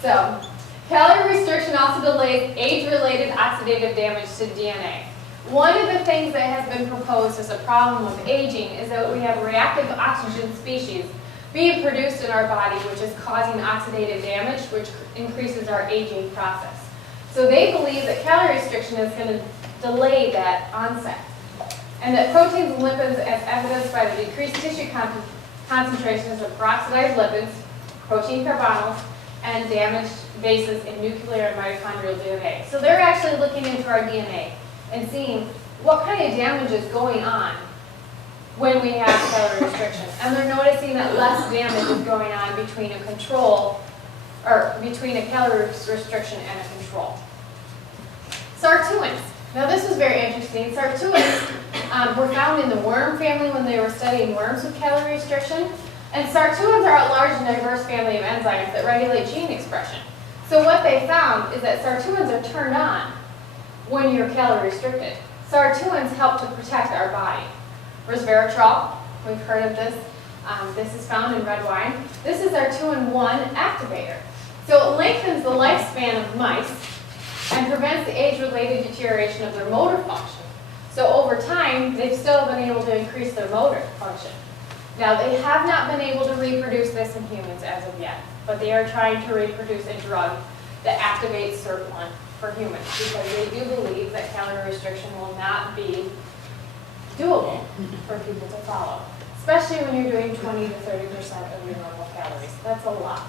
So, calorie restriction also delays age-related oxidative damage to DNA. One of the things that has been proposed as a problem with aging is that we have reactive oxygen species being produced in our body, which is causing oxidative damage, which increases our aging process. So they believe that calorie restriction is going to delay that onset, and that proteins and lipids, as evidenced by the decreased tissue concentrations of peroxidized lipids, protein carbonyls, and damaged bases in nuclear and mitochondrial DNA. So they're actually looking into our DNA and seeing what kind of damage is going on when we have calorie restriction. And they're noticing that less damage is going on between a control, or between a calorie restriction and a control. Sirtuins. Now this was very interesting. Sirtuins were found in the worm family when they were studying worms with calorie restriction. And sirtuins are a large and diverse family of enzymes that regulate gene expression. So what they found is that sirtuins are turned on when you're calorie restricted. Sirtuins help to protect our body. Resveratrol, we've heard of this. This is found in red wine. This is our 2-in-1 activator. So it lengthens the lifespan of mice and prevents the age-related deterioration of their motor function. So over time, they've still been able to increase their motor function. Now, they have not been able to reproduce this in humans as of yet, but they are trying to reproduce a drug that activates SIRT1 for humans, because they do believe that calorie restriction will not be doable for people to follow, especially when you're doing 20 to 30% of your normal calories. That's a lot.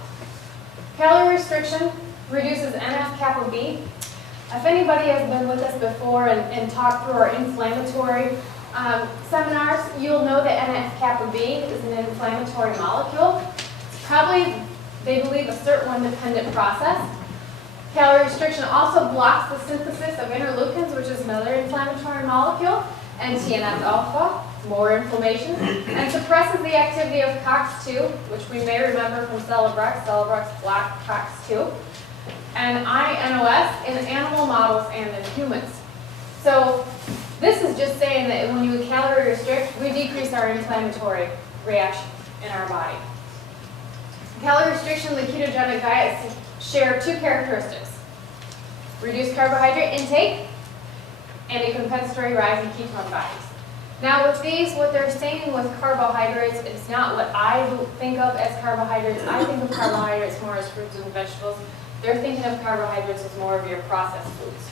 Calorie restriction reduces NF-kappa B. If anybody has been with us before and talked through our inflammatory seminars, you'll know that NF-kappa B is an inflammatory molecule. It's probably, they believe, a SIRT1 dependent process. Calorie restriction also blocks the synthesis of interleukins, which is another inflammatory molecule, and TNF-alpha, more inflammation, and suppresses the activity of COX-2, which we may remember from Celebrex. Celebrex blocked COX-2, and INOS in animal models and in humans. So this is just saying that when you calorie restrict, we decrease our inflammatory reaction in our body. Calorie restriction and the ketogenic diet share two characteristics: reduced carbohydrate intake and a compensatory rise in ketone bodies. Now with these, what they're saying with carbohydrates, it's not what I think of as carbohydrates. I think of carbohydrates more as fruits and vegetables. They're thinking of carbohydrates as more of your processed foods.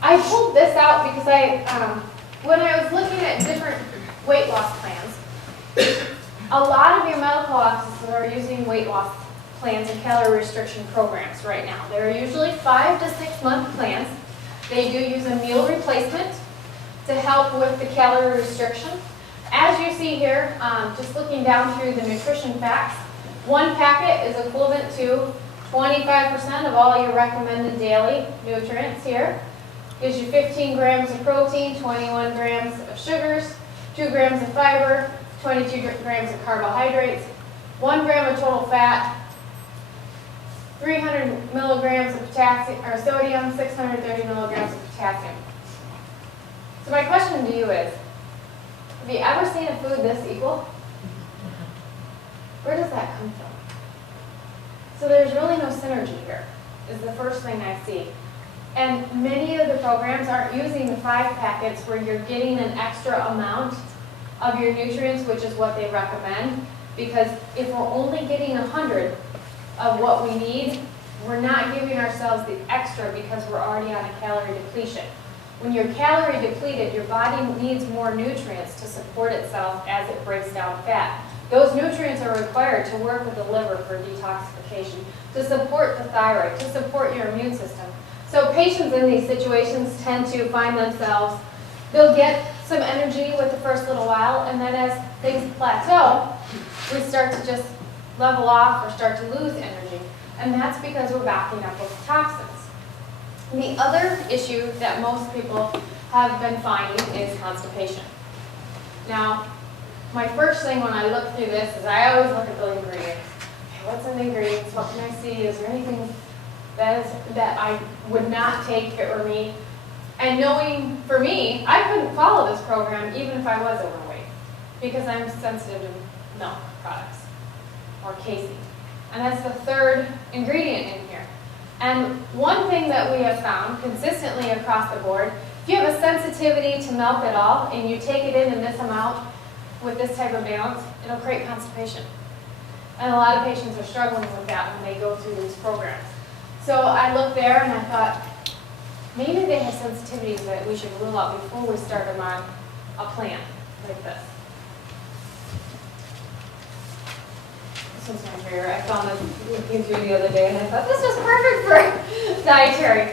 I pulled this out because when I was looking at different weight loss plans, a lot of your medical offices are using weight loss plans and calorie restriction programs right now. They're usually 5 to 6 month plans. They do use a meal replacement to help with the calorie restriction. As you see here, just looking down through the nutrition facts, one packet is equivalent to 25% of all your recommended daily nutrients here. Gives you 15 grams of protein, 21 grams of sugars, 2 grams of fiber, 22 grams of carbohydrates, 1 gram of total fat, 300 milligrams of potassium or sodium, 630 milligrams of potassium. So my question to you is, have you ever seen a food this equal? Where does that come from? So there's really no synergy here, is the first thing I see. And many of the programs aren't using the 5 packets where you're getting an extra amount of your nutrients, which is what they recommend, because if we're only getting 100 of what we need, we're not giving ourselves the extra because we're already on a calorie depletion. When you're calorie depleted, your body needs more nutrients to support itself as it breaks down fat. Those nutrients are required to work with the liver for detoxification, to support the thyroid, to support your immune system. So patients in these situations tend to find themselves, they'll get some energy with the first little while, and then as things plateau, we start to just level off or start to lose energy. And that's because we're backing up with toxins. The other issue that most people have been finding is constipation. Now, my first thing when I look through this is I always look at the ingredients. Okay, what's in the ingredients? What can I see? Is there anything that I would not take if it were me? And knowing, for me, I couldn't follow this program even if I was overweight because I'm sensitive to milk products or casein. And that's the third ingredient in here. And one thing that we have found consistently across the board, if you have a sensitivity to milk at all and you take it in this amount with this type of balance, it'll create constipation. And a lot of patients are struggling with that when they go through these programs. So I looked there and I thought, maybe they have sensitivities that we should rule out before we start them on a plan like this. This one's my favorite. I found this looking through the other day and I thought, this is perfect for dietary.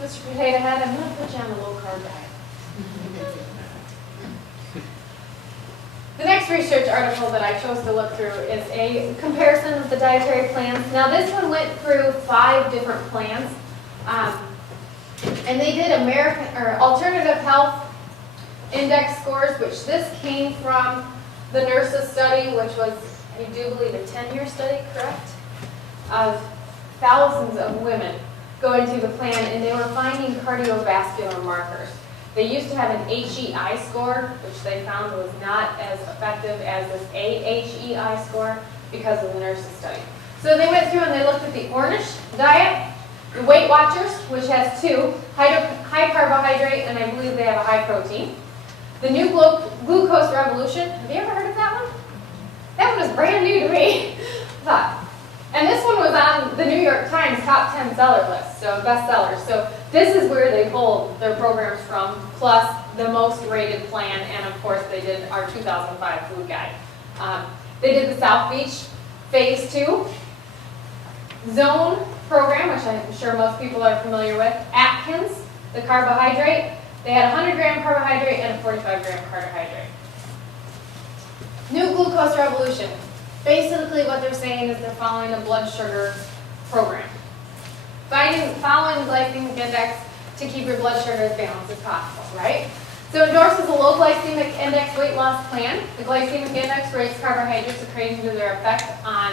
Mr. Potato Head, I'm going to put you on a low-carb diet. The next research article that I chose to look through is a comparison of the dietary plans. Now this one went through 5 different plans, and they did Alternative Health Index scores, which this came from the nurses study, which was, I do believe, a 10-year study, correct? Of thousands of women going through the plan, and they were finding cardiovascular markers. They used to have an HEI score, which they found was not as effective as this AHEI score because of the nurses study. So they went through and they looked at the Ornish diet, the Weight Watchers, which has 2, high carbohydrate, and I believe they have a high protein. The New Glucose Revolution, have you ever heard of that one? That one was brand new to me. And this one was on the New York Times top 10 seller list, so bestsellers. So this is where they pulled their programs from, plus the most rated plan, and of course they did our 2005 food guide. They did the South Beach Phase 2 Zone program, which I'm sure most people are familiar with. Atkins, the carbohydrate. They had 100-gram carbohydrate and a 45-gram carbohydrate. New Glucose Revolution. Basically what they're saying is they're following a blood sugar program. Following the glycemic index to keep your blood sugar as balanced as possible, right? So it endorses a low glycemic index weight loss plan. The glycemic index rates carbohydrates according to their effect on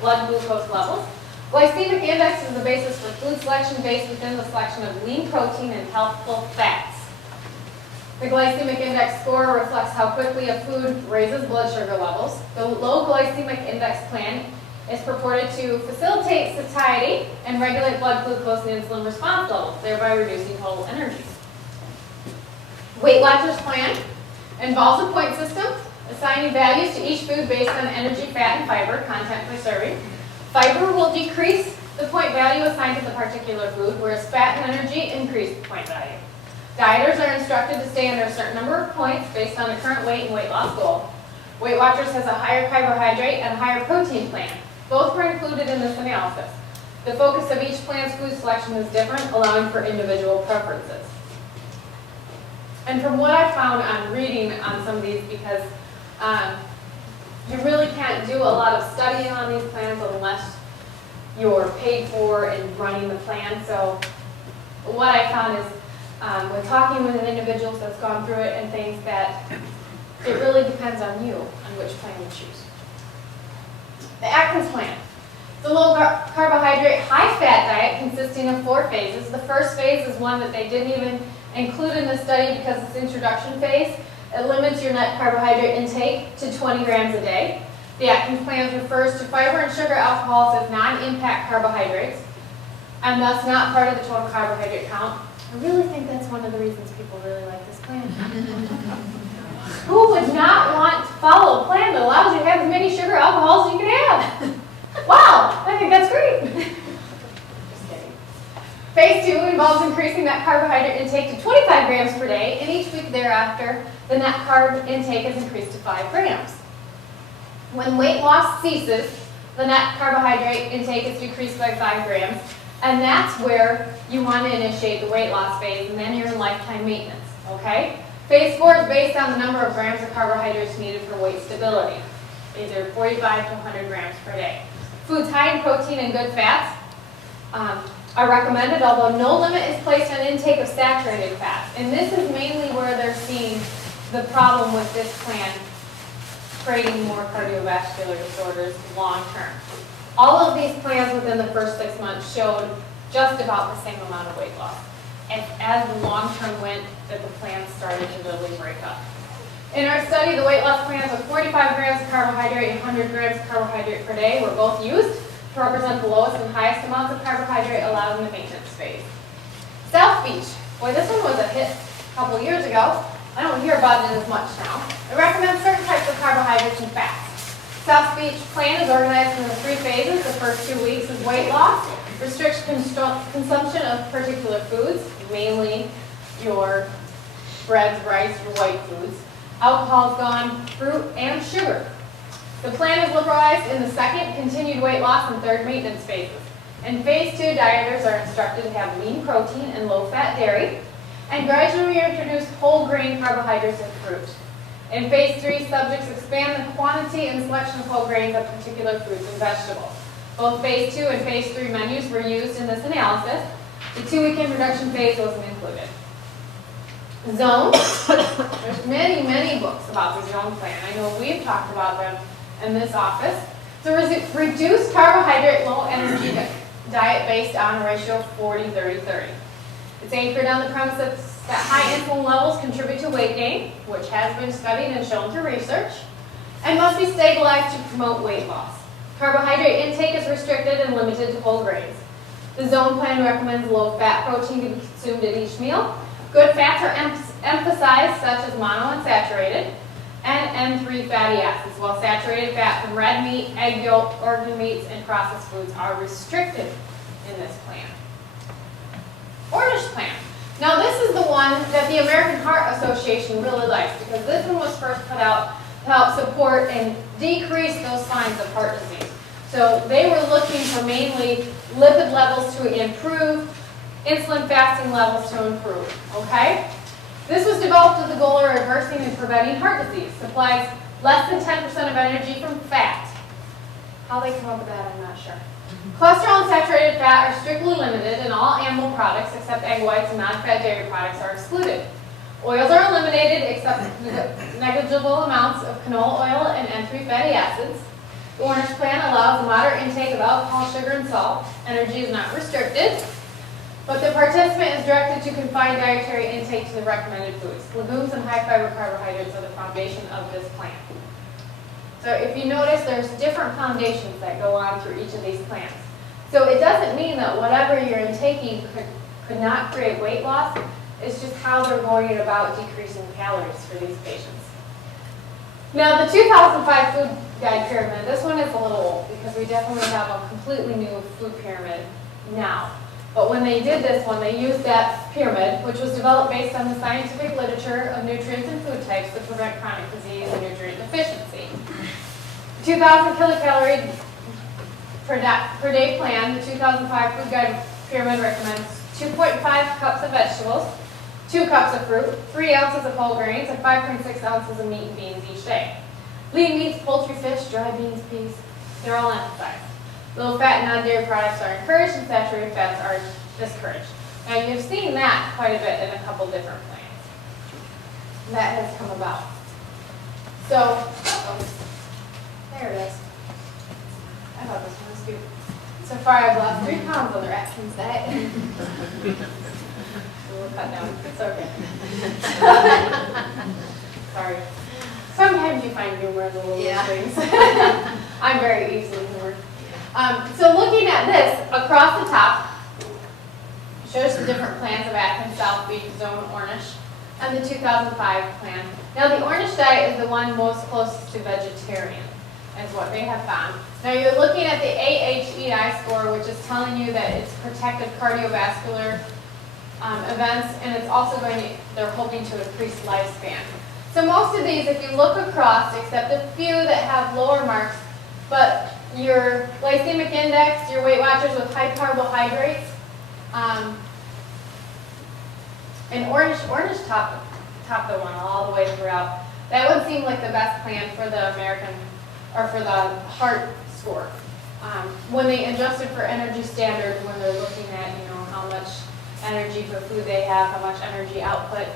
blood glucose levels. Glycemic index is the basis for food selection based within the selection of lean protein and healthful fats. The glycemic index score reflects how quickly a food raises blood sugar levels. The low glycemic index plan is purported to facilitate satiety and regulate blood glucose and insulin response levels, thereby reducing total energy. Weight Watchers plan involves a point system, assigning values to each food based on energy, fat, and fiber content per serving. Fiber will decrease the point value assigned to the particular food, whereas fat and energy increase the point value. Dieters are instructed to stay under a certain number of points based on the current weight and weight loss goal. Weight Watchers has a higher carbohydrate and a higher protein plan. Both were included in this analysis. The focus of each plan's food selection is different, allowing for individual preferences. And from what I found on reading on some of these, because you really can't do a lot of studying on these plans unless you're paid for and running the plan. So what I found is with talking with individuals that's gone through it and things that it really depends on you on which plan you choose. The Atkins plan. The low carbohydrate, high fat diet consisting of 4 phases. The first phase is one that they didn't even include in the study because it's introduction phase. It limits your net carbohydrate intake to 20 grams a day. The Atkins plan refers to fiber and sugar alcohols as non-impact carbohydrates and thus not part of the total carbohydrate count. I really think that's one of the reasons people really like this plan. Who would not want to follow a plan that allows you to have as many sugar alcohols as you can have? Wow, I think that's great. Just kidding. Phase 2 involves increasing that carbohydrate intake to 25 grams per day, and each week thereafter, the net carb intake is increased to 5 grams. When weight loss ceases, the net carbohydrate intake is decreased by 5 grams, and that's where you want to initiate the weight loss phase, and then you're in lifetime maintenance, okay? Phase 4 is based on the number of grams of carbohydrates needed for weight stability, either 45 to 100 grams per day. Foods high in protein and good fats are recommended, although no limit is placed on intake of saturated fats. And this is mainly where they're seeing the problem with this plan, creating more cardiovascular disorders long term. All of these plans within the first 6 months showed just about the same amount of weight loss. And as the long term went, that the plans started to really break up. In our study, the weight loss plans with 45 grams of carbohydrate and 100 grams of carbohydrate per day were both used. represent the lowest and highest amounts of carbohydrate allowed in the maintenance phase. South Beach, boy, this one was a hit a couple years ago. I don't hear about it as much now. It recommends certain types of carbohydrates and fats. South Beach plan is organized into 3 phases. The first 2 weeks is weight loss, restricts consumption of particular foods, mainly your breads, rice, your white foods. Alcohol is gone, fruit, and sugar. The plan is liberalized in the second, continued weight loss, and third maintenance phases. In phase 2, dieters are instructed to have lean protein and low-fat dairy, and gradually introduce whole grain carbohydrates and fruit. In phase 3, subjects expand the quantity and selection of whole grains of particular fruits and vegetables. Both phase 2 and phase 3 menus were used in this analysis. The 2-week introduction phase wasn't included. Zone. There's many, many books about the zone plan. I know we've talked about them in this office. So reduced carbohydrate, low energy diet based on a ratio of 40-30-30. It's anchored on the premise that high insulin levels contribute to weight gain, which has been studied and shown through research, and must be stabilized to promote weight loss. Carbohydrate intake is restricted and limited to whole grains. The zone plan recommends low-fat protein to be consumed at each meal. Good fats are emphasized, such as monounsaturated and N3 fatty acids, while saturated fat from red meat, egg yolk, organ meats, and processed foods are restricted in this plan. Orange plan. Now this is the one that the American Heart Association really likes, because this one was first put out to help support and decrease those signs of heart disease. So they were looking for mainly lipid levels to improve, insulin fasting levels to improve, okay? This was developed with the goal of reversing and preventing heart disease. Supplies less than 10% of energy from fat. How they come up with that, I'm not sure. Cholesterol and saturated fat are strictly limited, and all animal products except egg whites and non-fat dairy products are excluded. Oils are eliminated except negligible amounts of canola oil and N3 fatty acids. The Orange Plan allows a moderate intake of alcohol, sugar, and salt. Energy is not restricted, but the participant is directed to confine dietary intake to the recommended foods. Legumes and high-fiber carbohydrates are the foundation of this plan. So if you notice, there's different foundations that go on through each of these plans. So it doesn't mean that whatever you're intaking could not create weight loss. It's just how they're going about decreasing calories for these patients. Now the 2005 food guide pyramid, this one is a little old because we definitely have a completely new food pyramid now. But when they did this one, they used that pyramid, which was developed based on the scientific literature of nutrients and food types to prevent chronic disease and nutrient deficiency. 2,000 kilocalorie per day plan, the 2005 food guide pyramid recommends 2.5 cups of vegetables, 2 cups of fruit, 3 ounces of whole grains, and 5.6 ounces of meat and beans each day. Lean meats, poultry, fish, dry beans, peas, they're all emphasized. Low-fat and non-dairy products are encouraged, and saturated fats are discouraged. Now, you've seen that quite a bit in a couple different plans. That has come about. So, there it is. I thought this one was cute. So far, I've lost 3 pounds on the Atkins diet. We'll cut down. It's okay. Sorry. Sometimes you find humor in the little things. I'm very easily humored. So looking at this, across the top, shows the different plans of Atkins, South Beach, Zone, Ornish, and the 2005 plan. Now the Ornish diet is the one most closest to vegetarian, is what they have found. Now you're looking at the AHEI score, which is telling you that it's protected cardiovascular events, and it's also they're hoping to increase lifespan. So most of these, if you look across, except a few that have lower marks, but your glycemic index, your Weight Watchers with high carbohydrates, and Orange top the one all the way throughout. That would seem like the best plan for the American, or for the heart score. When they adjusted for energy standard, when they're looking at, how much energy per food they have, how much energy output,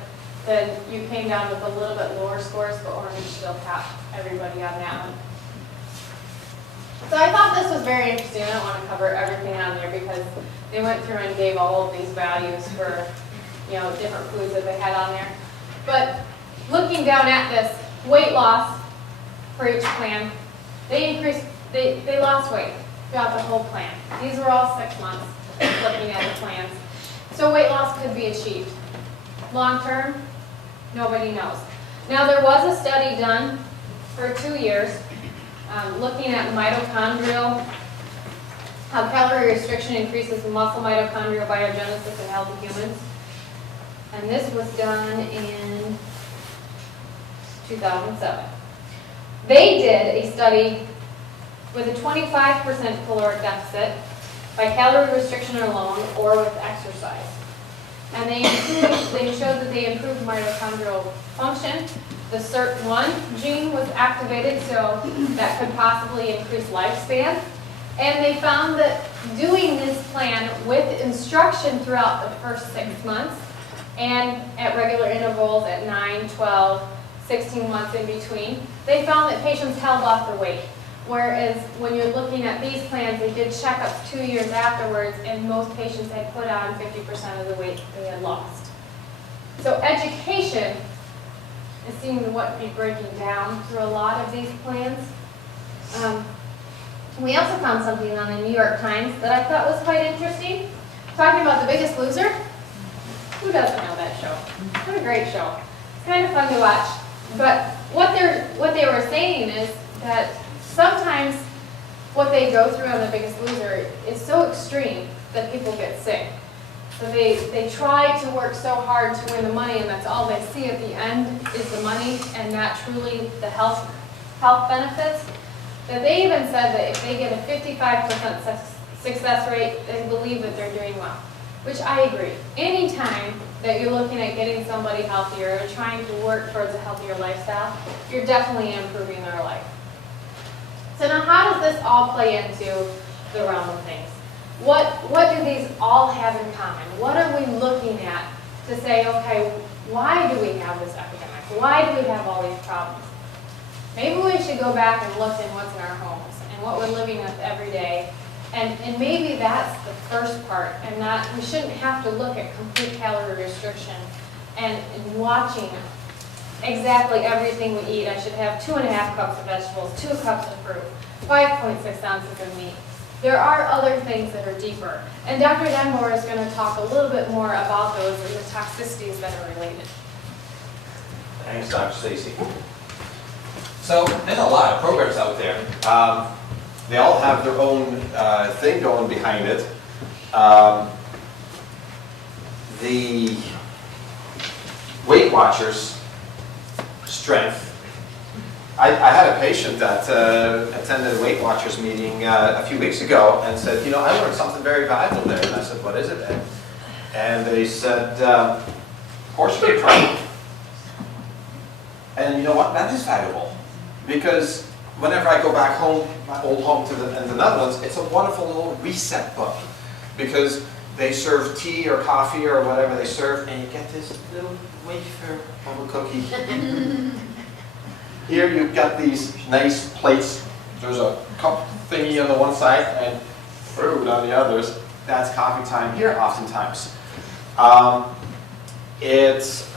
then you came down with a little bit lower scores, but Orange still topped everybody on that one. So I thought this was very interesting. I don't want to cover everything on there because they went through and gave all of these values for, different foods that they had on there. But looking down at this, weight loss for each plan, they lost weight. throughout the whole plan. These were all 6 months looking at the plans. So weight loss could be achieved. Long term, nobody knows. Now there was a study done for 2 years looking at mitochondrial, how calorie restriction increases muscle mitochondrial biogenesis in healthy humans. And this was done in 2007. They did a study with a 25% caloric deficit by calorie restriction alone or with exercise. And they showed that they improved mitochondrial function. The SIRT1 gene was activated, so that could possibly increase lifespan. And they found that doing this plan with instruction throughout the first 6 months and at regular intervals at 9, 12, 16 months in between, they found that patients held off their weight. Whereas when you're looking at these plans, they did checkups 2 years afterwards, and most patients had put on 50% of the weight they had lost. So education is seeming to be breaking down through a lot of these plans. We also found something on the New York Times that I thought was quite interesting. Talking about The Biggest Loser. Who doesn't know that show? What a great show. It's kind of fun to watch. But what they were saying is that sometimes what they go through on The Biggest Loser is so extreme that people get sick. So they try to work so hard to win the money, and that's all they see at the end is the money and not truly the health benefits. That they even said that if they get a 55% success rate, they believe that they're doing well, which I agree. Anytime that you're looking at getting somebody healthier or trying to work towards a healthier lifestyle, you're definitely improving their life. So now how does this all play into the realm of things? What do these all have in common? What are we looking at to say, okay, why do we have this epidemic? Why do we have all these problems? Maybe we should go back and look at what's in our homes and what we're living with every day. And maybe that's the first part, and we shouldn't have to look at complete calorie restriction and watching exactly everything we eat. I should have 2.5 cups of vegetables, 2 cups of fruit, 5.6 ounces of meat. There are other things that are deeper. And Dr. Denmore is going to talk a little bit more about those and the toxicities that are related. Thanks, Dr. Stacey. So there's a lot of programs out there. They all have their own thing going behind it. The Weight Watchers strength. I had a patient that attended a Weight Watchers meeting a few weeks ago and said, I learned something very valuable there. And I said, what is it? And they said, portion control. And you know what? That is valuable. Because whenever I go back home, my old home in the Netherlands, it's a wonderful little reset book. Because they serve tea or coffee or whatever they serve, and you get this little wafer of a cookie. Here you've got these nice plates. There's a cup thingy on the one side and fruit on the others. That's coffee time here oftentimes. It's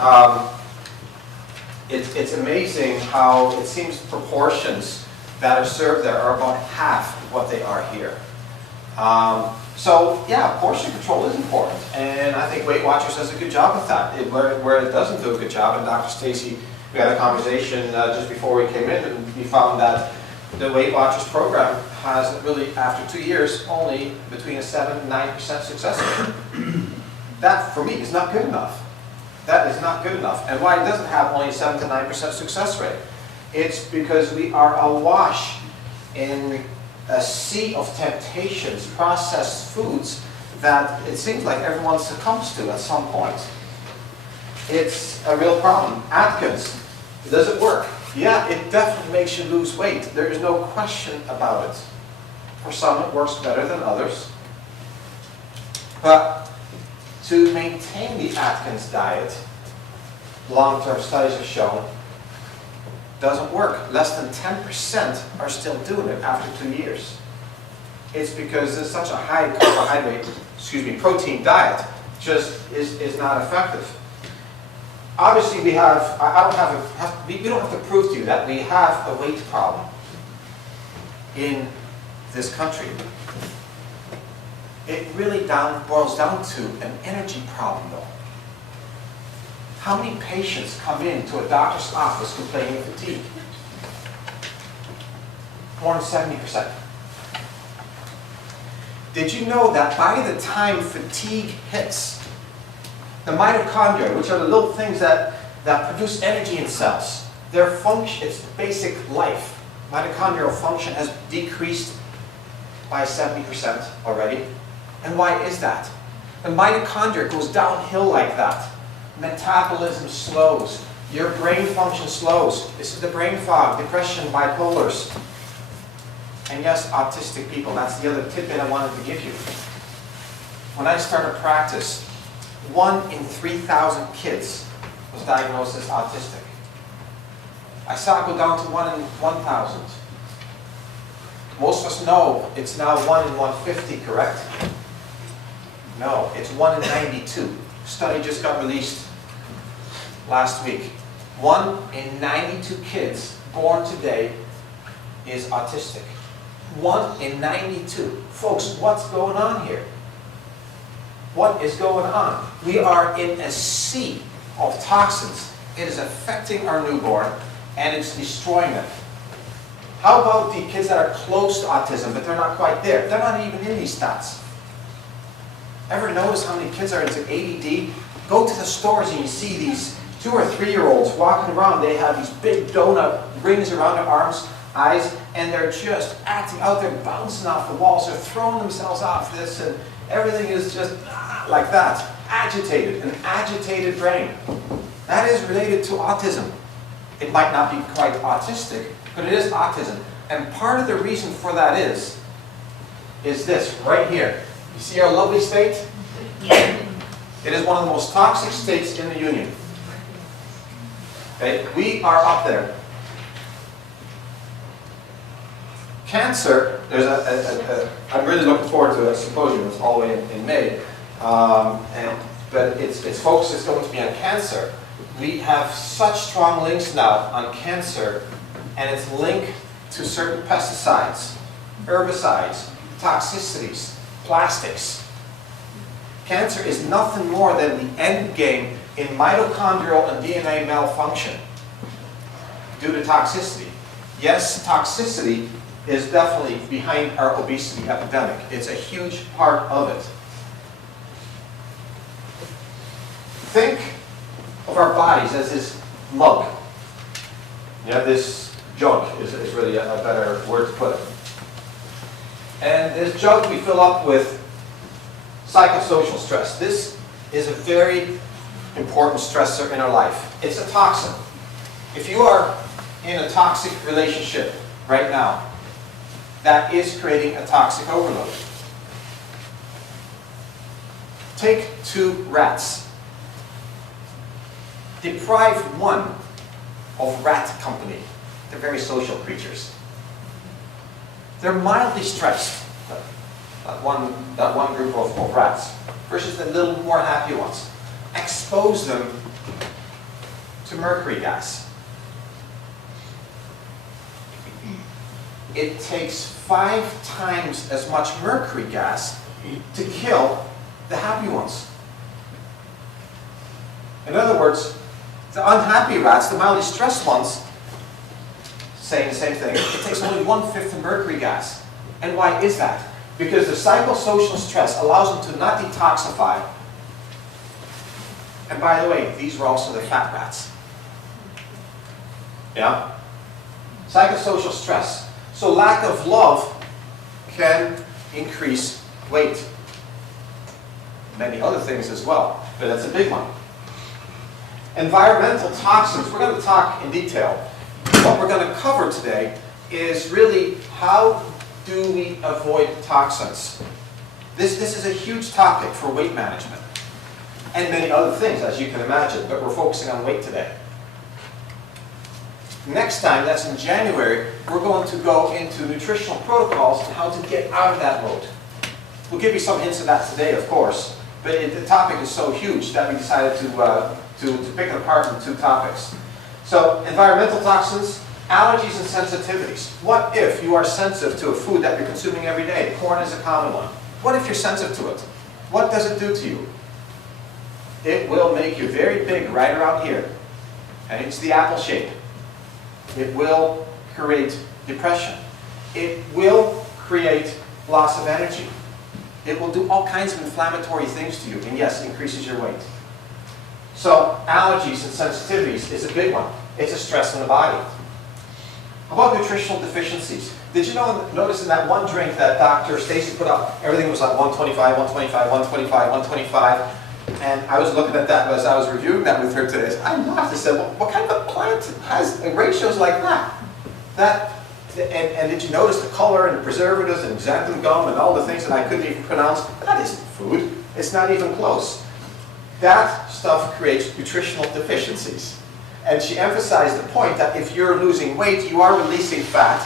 amazing how it seems proportions that are served there are about half of what they are here. So yeah, portion control is important, and I think Weight Watchers does a good job with that. Where it doesn't do a good job, and Dr. Stacey, we had a conversation just before we came in, and we found that the Weight Watchers program has really, after 2 years, only between a 7 and 9% success rate. That, for me, is not good enough. That is not good enough. And why it doesn't have only a 7 to 9% success rate? It's because we are awash in a sea of temptations, processed foods, that it seems like everyone succumbs to at some point. It's a real problem. Atkins, does it work? Yeah, it definitely makes you lose weight. There is no question about it. For some, it works better than others. But to maintain the Atkins diet, long-term studies have shown, doesn't work. Less than 10% are still doing it after 2 years. It's because there's such a high carbohydrate, protein diet just is not effective. Obviously, we have, we don't have to prove to you that we have a weight problem in this country, it really boils down to an energy problem though. How many patients come into a doctor's office complaining of fatigue? More than 70%. Did you know that by the time fatigue hits, the mitochondria, which are the little things that produce energy in cells, their function, its basic life, mitochondrial function has decreased by 70% already. And why is that? The mitochondria goes downhill like that. Metabolism slows. Your brain function slows. This is the brain fog, depression, bipolars. And yes, autistic people. That's the other tidbit I wanted to give you. When I started practice, 1 in 3,000 kids was diagnosed as autistic. I saw it go down to 1 in 1,000. Most of us know it's now 1 in 150, correct? No, it's 1 in 92. Study just got released last week. 1 in 92 kids born today is autistic. 1 in 92. Folks, what's going on here? What is going on? We are in a sea of toxins. It is affecting our newborn and it's destroying them. How about the kids that are close to autism, but they're not quite there? They're not even in these stats. Ever notice how many kids are into ADD? Go to the stores and you see these 2 or 3-year-olds walking around. They have these big donut rings around their arms, eyes, and they're just acting out there, bouncing off the walls. They're throwing themselves off this, and everything is just like that. Agitated, an agitated brain. That is related to autism. It might not be quite autistic, but it is autism. And part of the reason for that is this, right here. You see our lovely state? It is one of the most toxic states in the Union. Okay? We are up there. Cancer, I'm really looking forward to a symposium. It's all the way in May. But its focus is going to be on cancer. We have such strong links now on cancer and its link to certain pesticides, herbicides, toxicities, plastics. Cancer is nothing more than the end game in mitochondrial and DNA malfunction due to toxicity. Yes, toxicity is definitely behind our obesity epidemic. It's a huge part of it. Think of our bodies as this mug. Yeah, this jug is really a better word to put it. And this jug we fill up with psychosocial stress. This is a very important stressor in our life. It's a toxin. If you are in a toxic relationship right now, that is creating a toxic overload. Take 2 rats. Deprive one of rat company. They're very social creatures. They're mildly stressed, that one group of rats, versus the little more happy ones. Expose them to mercury gas. It takes 5 times as much mercury gas to kill the happy ones. In other words, the unhappy rats, the mildly stressed ones, saying the same thing. It takes only 1/5 the mercury gas. And why is that? Because the psychosocial stress allows them to not detoxify. And by the way, these were also the fat rats. Yeah? Psychosocial stress. So lack of love can increase weight. Many other things as well, but that's a big one. Environmental toxins, we're going to talk in detail. What we're going to cover today is really how do we avoid toxins. This is a huge topic for weight management and many other things, as you can imagine, but we're focusing on weight today. Next time, that's in January, we're going to go into nutritional protocols and how to get out of that mode. We'll give you some hints of that today, of course, but the topic is so huge that we decided to pick it apart into 2 topics. So, environmental toxins, Allergies and sensitivities. What if you are sensitive to a food that you're consuming every day? Corn is a common one. What if you're sensitive to it? What does it do to you? It will make you very big right around here. And it's the apple shape. It will create depression. It will create loss of energy. It will do all kinds of inflammatory things to you, and yes, increases your weight. So allergies and sensitivities is a big one. It's a stress on the body. How about nutritional deficiencies? Did you notice in that one drink that Dr. Stacey put up, everything was like 125, 125, 125, 125, and I was looking at that as I was reviewing that with her today. I laughed and said, well, what kind of plant has ratios like that? And did you notice the color and the preservatives and xanthan gum and all the things that I couldn't even pronounce? That isn't food. It's not even close. That stuff creates nutritional deficiencies. And she emphasized the point that if you're losing weight, you are releasing fat,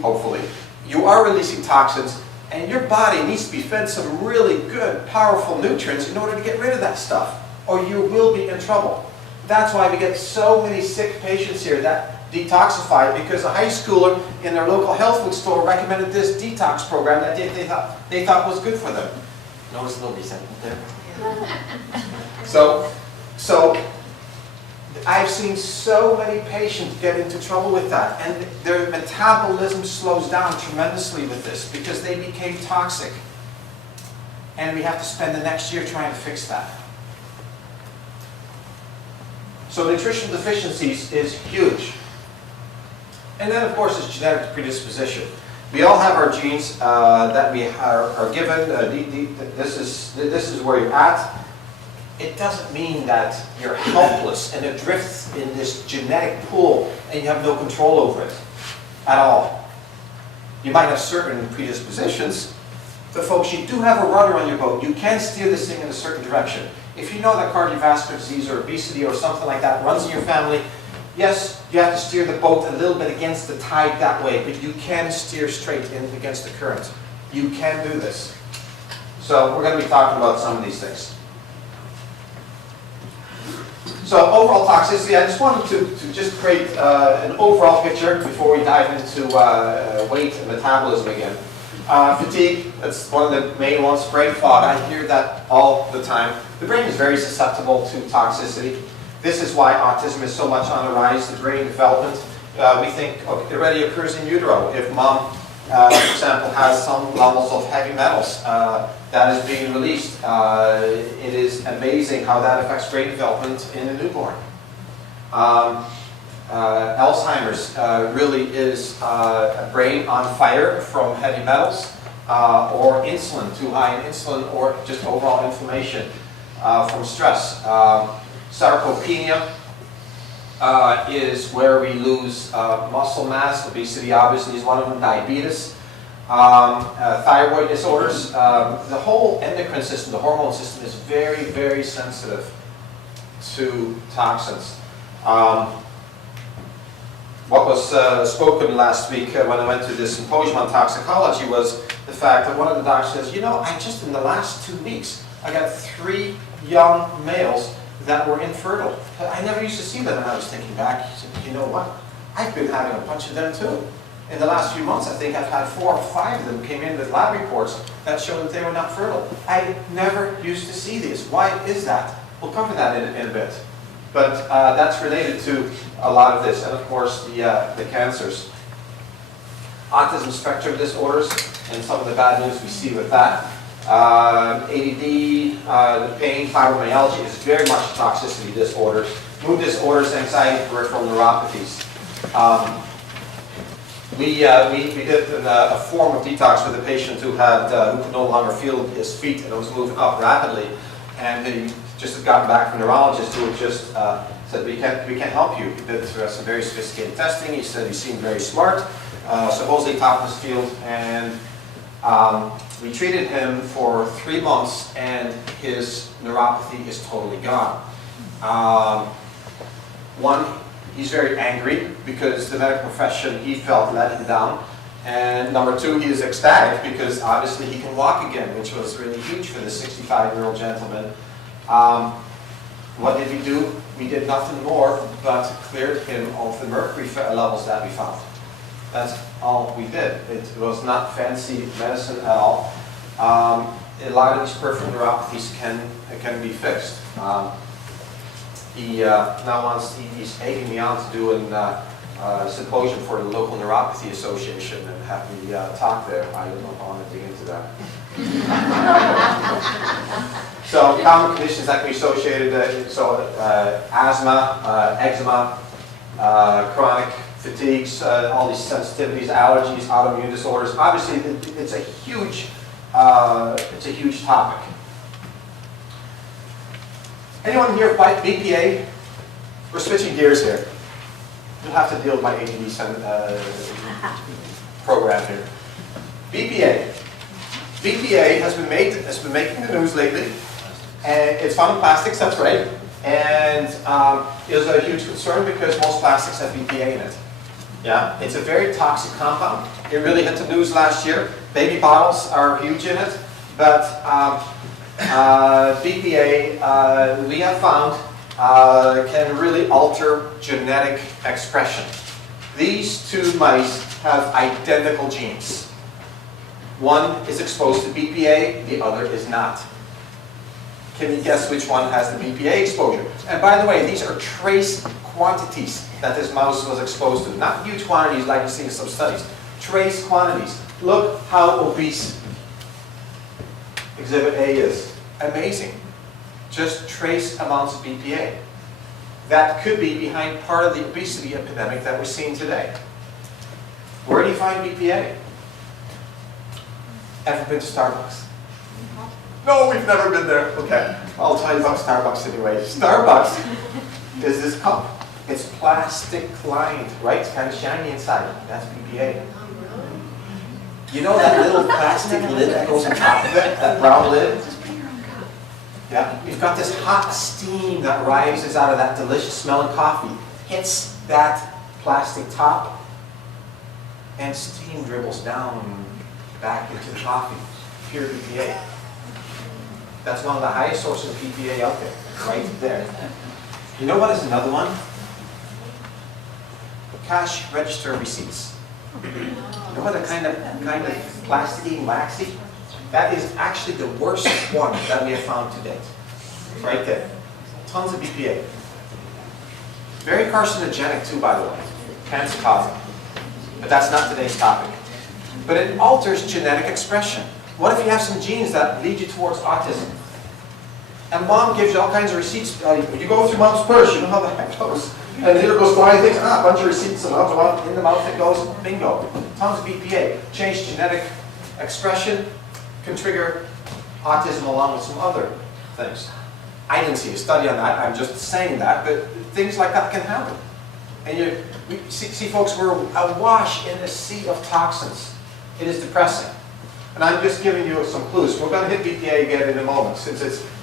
hopefully, you are releasing toxins, and your body needs to be fed some really good, powerful nutrients in order to get rid of that stuff, or you will be in trouble. That's why we get so many sick patients here that detoxify, because a high schooler in their local health food store recommended this detox program that they thought was good for them. Notice a little resentment there? So I've seen so many patients get into trouble with that, and their metabolism slows down tremendously with this because they became toxic. And we have to spend the next year trying to fix that. So nutritional deficiencies is huge. And then, of course, is genetic predisposition. We all have our genes that we are given. This is where you're at. It doesn't mean that you're helpless and adrift in this genetic pool and you have no control over it at all. You might have certain predispositions, but folks, you do have a rudder on your boat. You can steer this thing in a certain direction. If you know that cardiovascular disease or obesity or something like that runs in your family, yes, you have to steer the boat a little bit against the tide that way, but you can steer straight in against the current. You can do this. So we're going to be talking about some of these things. So overall toxicity, I just wanted to just create an overall picture before we dive into weight and metabolism again. Fatigue, that's one of the main ones. Brain fog, I hear that all the time. The brain is very susceptible to toxicity. This is why autism is so much on the rise, the brain development. We think it already occurs in utero. If mom, for example, has some levels of heavy metals that is being released, it is amazing how that affects brain development in a newborn. Alzheimer's really is a brain on fire from heavy metals or insulin, too high in insulin, or just overall inflammation from stress. Sarcopenia is where we lose muscle mass. Obesity obviously is one of them. Diabetes, thyroid disorders. The whole endocrine system, the hormone system, is very, very sensitive to toxins. What was spoken last week when I went to this symposium on toxicology was the fact that one of the doctors says, you know, I just in the last 2 weeks, I got 3 young males that were infertile. I never used to see them, and I was thinking back, he said, you know what? I've been having a bunch of them too. In the last few months, I think I've had 4 or 5 of them came in with lab reports that showed that they were not fertile. I never used to see these. Why is that? We'll cover that in a bit. But that's related to a lot of this, and of course the cancers. Autism spectrum disorders, and some of the bad news we see with that. ADD, the pain, fibromyalgia is very much a toxicity disorder. Mood disorders, anxiety, peripheral neuropathies. We did a form of detox with a patient who could no longer feel his feet and was moving up rapidly, and he just had gotten back from a neurologist who had just said, we can't help you. He did some very sophisticated testing. He said he seemed very smart, supposedly top of his field, and we treated him for 3 months, and his neuropathy is totally gone. One, he's very angry because the medical profession, he felt, let him down. And number 2, he is ecstatic because obviously he can walk again, which was really huge for this 65-year-old gentleman. What did we do? We did nothing more but cleared him of the mercury levels that we found. That's all we did. It was not fancy medicine at all. A lot of these peripheral neuropathies can be fixed. He now wants, he's egging me on to do a symposium for the local neuropathy association and have me talk there. I don't know if I want to dig into that. So common conditions that can be associated, asthma, eczema, chronic fatigues, all these sensitivities, allergies, autoimmune disorders. Obviously, it's a huge topic. Anyone here fight BPA? We're switching gears here. You'll have to deal with my ADD program here. BPA. BPA has been making the news lately, and it's found in plastics. That's right, and it was a huge concern because most plastics have BPA in it. Yeah, it's a very toxic compound. It really hit the news last year. Baby bottles are huge in it, but BPA, we have found, can really alter genetic expression. These two mice have identical genes. One is exposed to BPA, the other is not. Can you guess which one has the BPA exposure? And by the way, these are trace quantities that this mouse was exposed to. Not huge quantities like you see in some studies. Trace quantities. Look how obese Exhibit A is. Amazing. Just trace amounts of BPA. That could be behind part of the obesity epidemic that we're seeing today. Where do you find BPA? Ever been to Starbucks? No, we've never been there. Okay, I'll tell you about Starbucks anyway. Starbucks is this cup. It's plastic lined, right? It's kind of shiny inside. That's BPA. You know that little plastic lid that goes on top of it? That brown lid? Yeah, you've got this hot steam that rises out of that delicious smelling coffee, hits that plastic top, and steam dribbles down back into the coffee. Pure BPA. That's one of the highest sources of BPA out there, right there. You know what is another one? Cash register receipts. You know what, a kind of plasticky, waxy? That is actually the worst one that we have found to date. Right there. Tons of BPA. Very carcinogenic too, by the way. Cancer causing. But that's not today's topic. But it alters genetic expression. What if you have some genes that lead you towards autism? And mom gives you all kinds of receipts. You go through mom's purse, you know how that goes. And here goes buying things, a bunch of receipts, and in the mouth it goes, bingo. Tons of BPA. Change genetic expression can trigger autism along with some other things. I didn't see a study on that, I'm just saying that, but things like that can happen. And we see folks, we're awash in a sea of toxins. It is depressing. And I'm just giving you some clues. We're going to hit BPA again in a moment,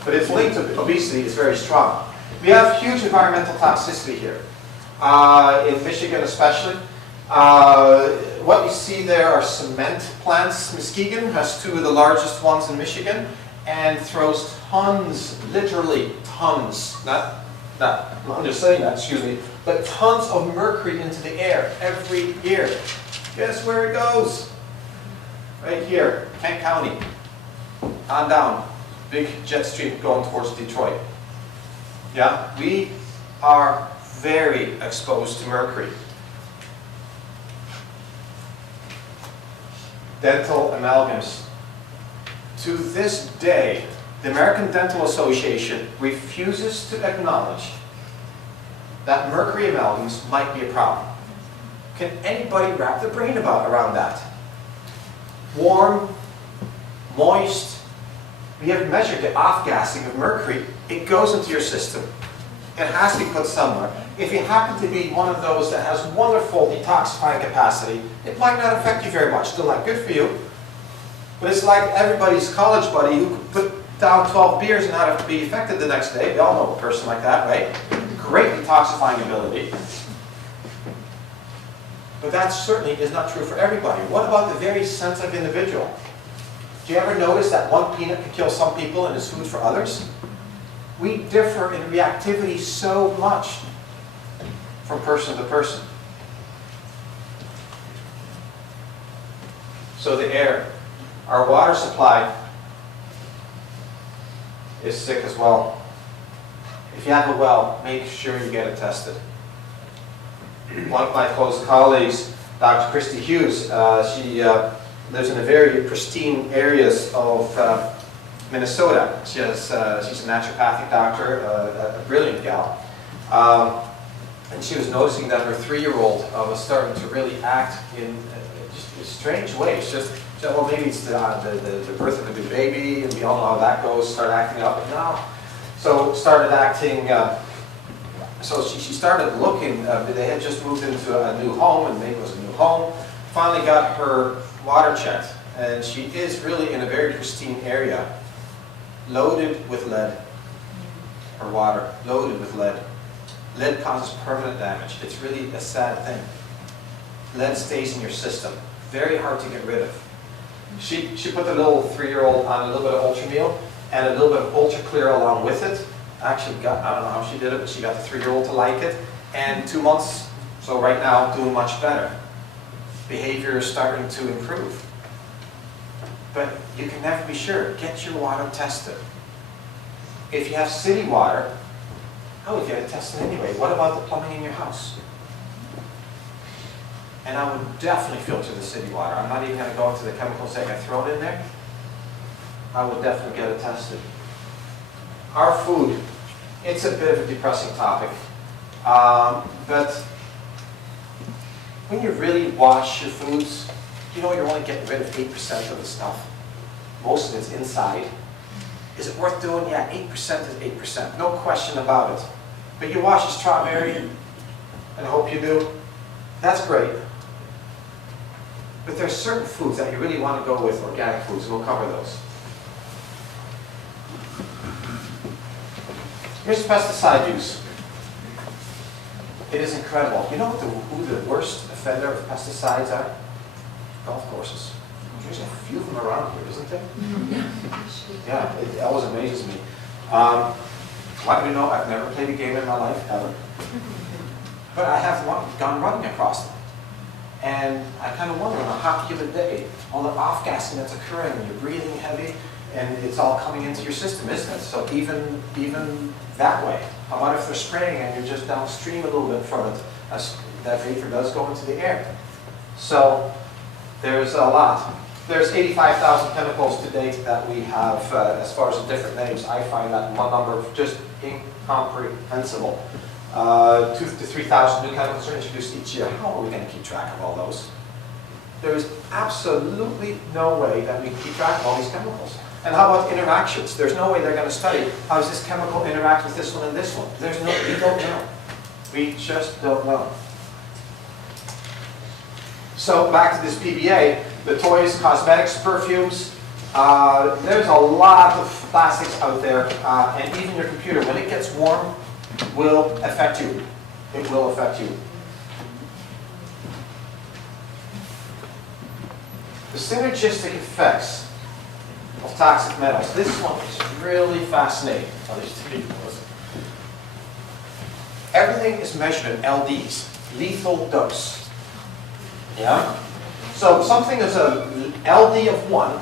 but its link to obesity is very strong. We have huge environmental toxicity here, in Michigan especially. What you see there are cement plants. Muskegon has two of the largest ones in Michigan and throws tons, literally tons, I'm just saying that, excuse me, but tons of mercury into the air every year. Guess where it goes? Right here, Kent County, on down, big jet stream going towards Detroit. Yeah, we are very exposed to mercury. Dental amalgams. To this day, the American Dental Association refuses to acknowledge that mercury amalgams might be a problem. Can anybody wrap their brain around that? Warm, moist. We have measured the off-gassing of mercury. It goes into your system. It has to be put somewhere. If you happen to be one of those that has wonderful detoxifying capacity, it might not affect you very much. Still not good for you. But it's like everybody's college buddy who put down 12 beers and not have to be affected the next day. We all know a person like that, right? Great detoxifying ability. But that certainly is not true for everybody. What about the very sensitive individual? Do you ever notice that one peanut can kill some people and is food for others? We differ in reactivity so much from person to person. So the air, our water supply is sick as well. If you have a well, make sure you get it tested. One of my close colleagues, Dr. Christy Hughes, she lives in the very pristine areas of Minnesota. She's a naturopathic doctor, a brilliant gal. And she was noticing that her 3-year-old was starting to really act in just a strange ways. Just, well, maybe it's the birth of a new baby, and we all know how that goes, start acting up and down. So started acting, so she started looking, they had just moved into a new home, and maybe it was a new home. Finally got her water checked, and she is really in a very pristine area, loaded with lead. Her water, loaded with lead. Lead causes permanent damage. It's really a sad thing. Lead stays in your system. Very hard to get rid of. She put the little 3-year-old on a little bit of Ultra Meal and a little bit of Ultra Clear along with it. Actually got, I don't know how she did it, but she got the 3-year-old to like it. And 2 months, so right now, doing much better. Behavior is starting to improve. But you can never be sure. Get your water tested. If you have city water, I would get it tested anyway. What about the plumbing in your house? And I would definitely filter the city water. I'm not even going to go into the chemicals that get thrown in there. I would definitely get it tested. Our food, it's a bit of a depressing topic. But when you really wash your foods, you know you're only getting rid of 8% of the stuff. Most of it's inside. Is it worth doing? Yeah, 8% is 8%. No question about it. But you wash a strawberry, and I hope you do. That's great. But there's certain foods that you really want to go with, organic foods, and we'll cover those. Here's pesticide use. It is incredible. You know who the worst offender of pesticides are? Golf courses. There's a few of them around here, isn't there? Yeah, it always amazes me. Why do you know I've never played a game in my life, ever? But I have gone running across them. And I kind of wonder, on a hot, humid day, all the off-gassing that's occurring, and you're breathing heavy, and it's all coming into your system, isn't it? So even that way. How about if they're spraying and you're just downstream a little bit from it, as that vapor does go into the air. So there's a lot. There's 85,000 chemicals to date that we have, as far as the different names. I find that one number just incomprehensible. 2,000 to 3,000 new chemicals are introduced each year. How are we going to keep track of all those? There is absolutely no way that we can keep track of all these chemicals. And how about interactions? There's no way they're going to study how does this chemical interact with this one and this one. There's no, we don't know. We just don't know. So back to this PBA, the toys, cosmetics, perfumes. There's a lot of plastics out there, and even your computer, when it gets warm, will affect you. It will affect you. The synergistic effects of toxic metals. This one is really fascinating. Everything is measured in LDs, lethal dose. Yeah? So something is a LD of 1,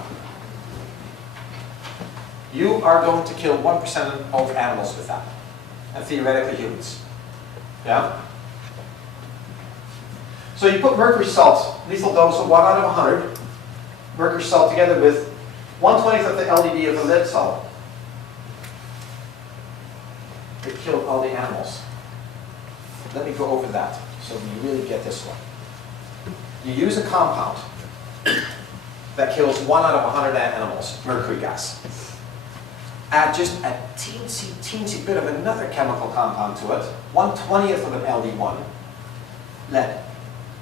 you are going to kill 1% of animals with that. And theoretically humans. Yeah? So you put mercury salt, lethal dose of 1 out of 100, mercury salt together with 1/20 of the LDD of the lead salt. It killed all the animals. Let me go over that so you really get this one. You use a compound that kills 1 out of 100 animals, mercury gas. Add just a teensy bit of another chemical compound to it, 1/20 of an LD1, lead.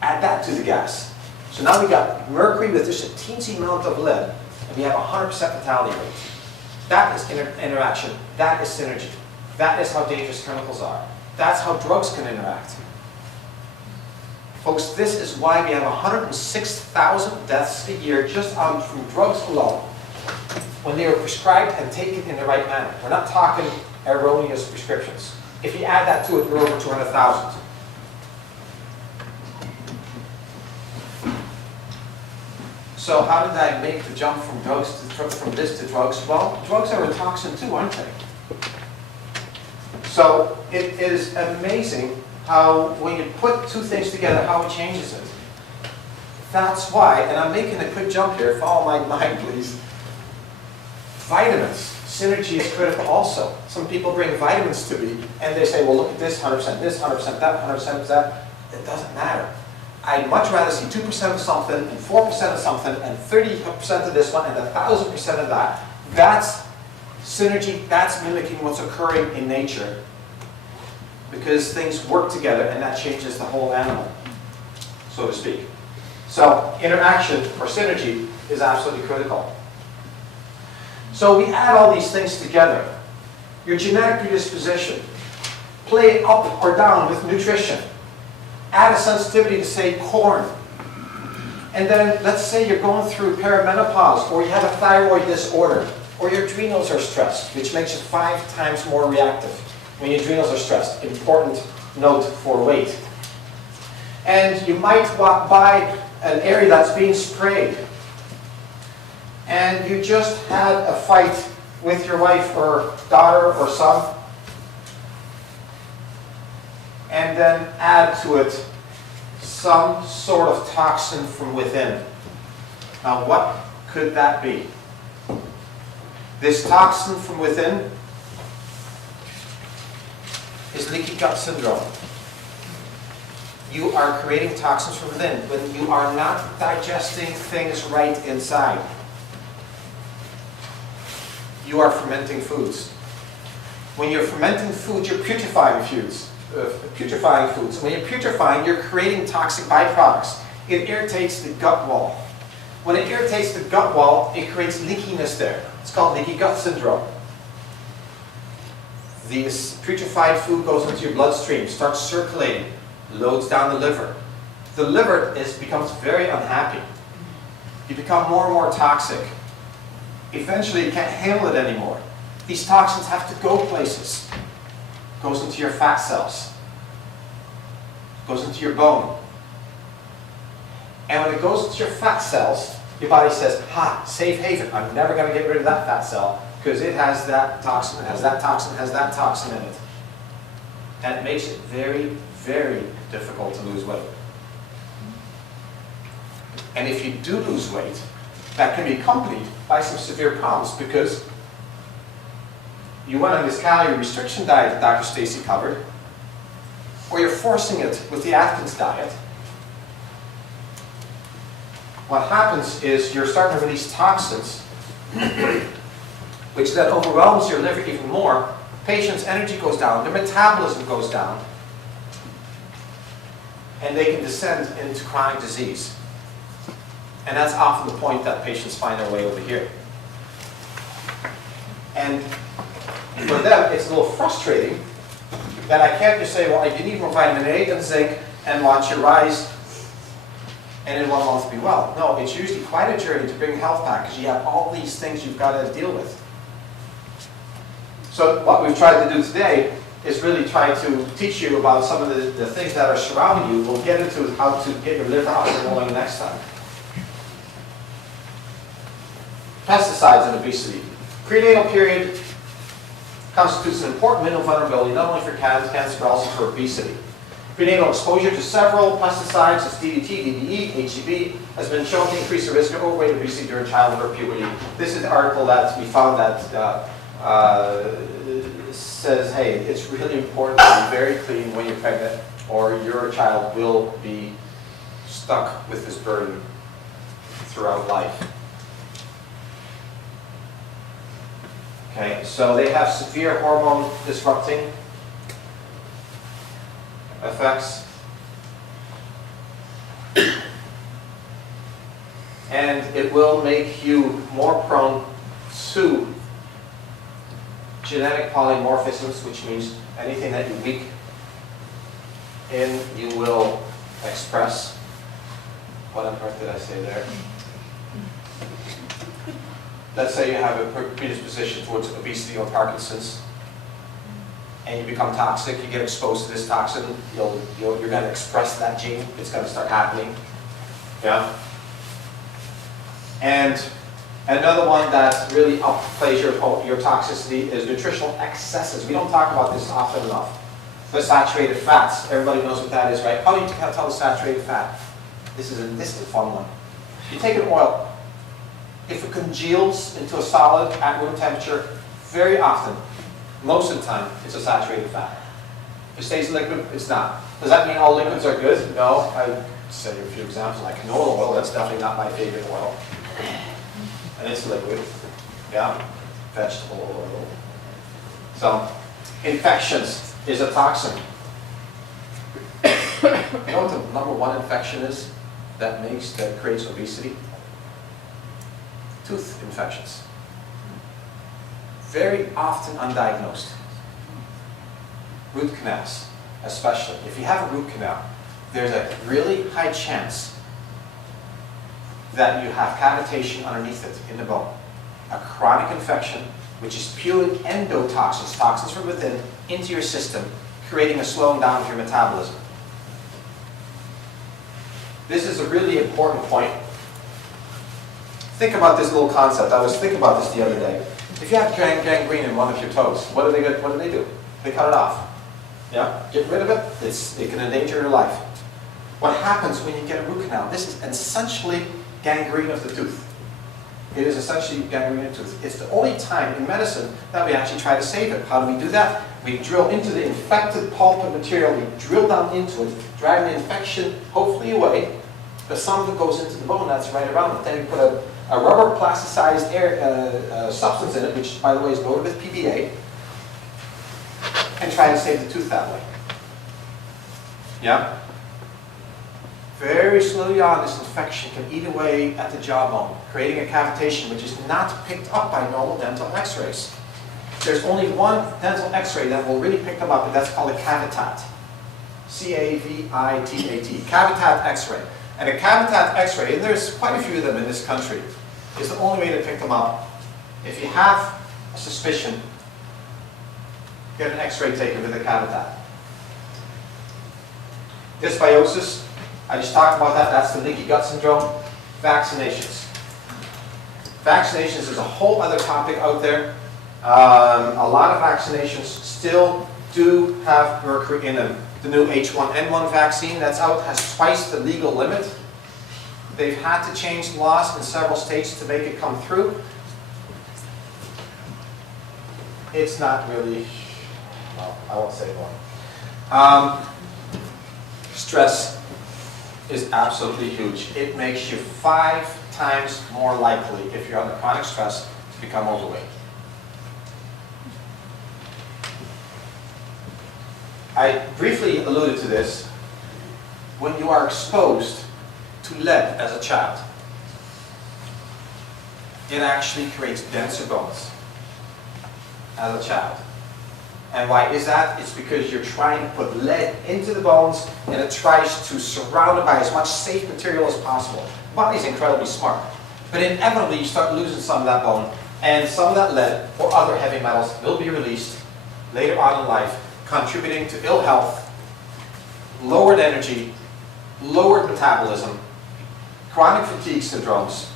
Add that to the gas. So now we got mercury with just a teensy amount of lead, and we have a 100% fatality rate. That is interaction. That is synergy. That is how dangerous chemicals are. That's how drugs can interact. Folks, this is why we have 106,000 deaths a year just from drugs alone, when they are prescribed and taken in the right manner. We're not talking erroneous prescriptions. If you add that to it, we're over 200,000. So how did I make the jump from from this to drugs? Well, drugs are a toxin too, aren't they? So it is amazing how when you put two things together, how it changes it. That's why, and I'm making a quick jump here, follow my mind please. Vitamins, synergy is critical also. Some people bring vitamins to me and they say, well look at this, 100% this, 100% that, 100% that. It doesn't matter. I'd much rather see 2% of something and 4% of something and 30% of this one and 1,000% of that. That's synergy, that's mimicking what's occurring in nature because things work together and that changes the whole animal, so to speak. So interaction or synergy is absolutely critical. So we add all these things together. Your genetic predisposition, play up or down with nutrition. Add a sensitivity to, say, corn. And then, let's say you're going through perimenopause, or you have a thyroid disorder, or your adrenals are stressed, which makes you 5 times more reactive when your adrenals are stressed. Important note for weight. And you might walk by an area that's being sprayed, and you just had a fight with your wife or daughter or son, and then add to it some sort of toxin from within. Now what could that be? This toxin from within is leaky gut syndrome. You are creating toxins from within when you are not digesting things right inside. You are fermenting foods. When you're fermenting foods, you're putrefying foods. When you're putrefying, you're creating toxic byproducts. It irritates the gut wall. When it irritates the gut wall, it creates leakiness there. It's called leaky gut syndrome. This putrefied food goes into your bloodstream, starts circulating, loads down the liver. The liver becomes very unhappy. You become more and more toxic. Eventually, you can't handle it anymore. These toxins have to go places. Goes into your fat cells, goes into your bone. And when it goes into your fat cells, your body says, ha, safe haven, I'm never going to get rid of that fat cell because it has that toxin, it has that toxin, it has that toxin in it. And it makes it very, very difficult to lose weight. And if you do lose weight, that can be accompanied by some severe problems because you went on this calorie restriction diet that Dr. Stacey covered, or you're forcing it with the Atkins diet. What happens is you're starting to release toxins, which then overwhelms your liver even more. Patient's energy goes down, their metabolism goes down, and they can descend into chronic disease. And that's often the point that patients find their way over here. And for them, it's a little frustrating that I can't just say, well, you need more vitamin A and zinc and watch your rise and in 1 month be well. No, it's usually quite a journey to bring health back because you have all these things you've got to deal with. So what we've tried to do today is really try to teach you about some of the things that are surrounding you. We'll get into how to get your liver up and rolling next time. Pesticides and obesity. Prenatal period constitutes an important window of vulnerability not only for cancer but also for obesity. Prenatal exposure to several pesticides, as DDT, DDE, HCB, has been shown to increase the risk of overweight obesity during childhood or puberty. This is the article that we found that says, hey, it's really important to be very clean when you're pregnant or your child will be stuck with this burden throughout life. Okay, so they have severe hormone disrupting effects. And it will make you more prone to genetic polymorphisms, which means anything that you're weak in, you will express. What on earth did I say there? Let's say you have a predisposition towards obesity or Parkinson's. and you become toxic, you get exposed to this toxin, you're going to express that gene. It's going to start happening. Yeah. And another one that really outplays your toxicity is nutritional excesses. We don't talk about this often enough. The saturated fats. Everybody knows what that is, right? How do you tell the saturated fat? This is a fun one. You take an oil. If it congeals into a solid at room temperature, very often, most of the time, it's a saturated fat. If it stays liquid, it's not. Does that mean all liquids are good? No. I say a few examples, like canola oil. That's definitely not my favorite oil. And it's liquid. Yeah. Vegetable oil. So, infections is a toxin. You know what the number one infection is that creates obesity? Tooth infections. Very often undiagnosed. Root canals, especially. If you have a root canal, there's a really high chance that you have cavitation underneath it in the bone. A chronic infection, which is purely endotoxins, toxins from within, into your system, creating a slowing down of your metabolism. This is a really important point. Think about this little concept. I was thinking about this the other day. If you have gangrene in one of your toes, what do they do? They cut it off. Yeah? Get rid of it. It can endanger your life. What happens when you get a root canal? This is essentially gangrene of the tooth. It is essentially gangrene of the tooth. It's the only time in medicine that we actually try to save it. How do we do that? We drill into the infected pulp and material. We drill down into it, drag the infection hopefully away. But some of it goes into the bone that's right around it. Then we put a rubber plasticized substance in it, which by the way is loaded with PBA, and try to save the tooth that way. Yeah? Very slowly on, this infection can eat away at the jawbone, creating a cavitation which is not picked up by normal dental x-rays. There's only one dental x-ray that will really pick them up, and that's called a cavitat. C-A-V-I-T-A-T. Cavitat x-ray. And a cavitat x-ray, and there's quite a few of them in this country, is the only way to pick them up. If you have a suspicion, get an x-ray taken with a cavitat. Dysbiosis, I just talked about that. That's the leaky gut syndrome. Vaccinations. Vaccinations is a whole other topic out there. A lot of vaccinations still do have mercury in them. The new H1N1 vaccine that's out has twice the legal limit. They've had to change laws in several states to make it come through. It's not really, well, I won't say more. Stress is absolutely huge. It makes you 5 times more likely, if you're under chronic stress, to become overweight. I briefly alluded to this. When you are exposed to lead as a child, it actually creates denser bones as a child. And why is that? It's because you're trying to put lead into the bones, and it tries to surround it by as much safe material as possible. The body's incredibly smart. But inevitably, you start losing some of that bone, and some of that lead or other heavy metals will be released later on in life, contributing to ill health, lowered energy, lowered metabolism, chronic fatigue syndromes,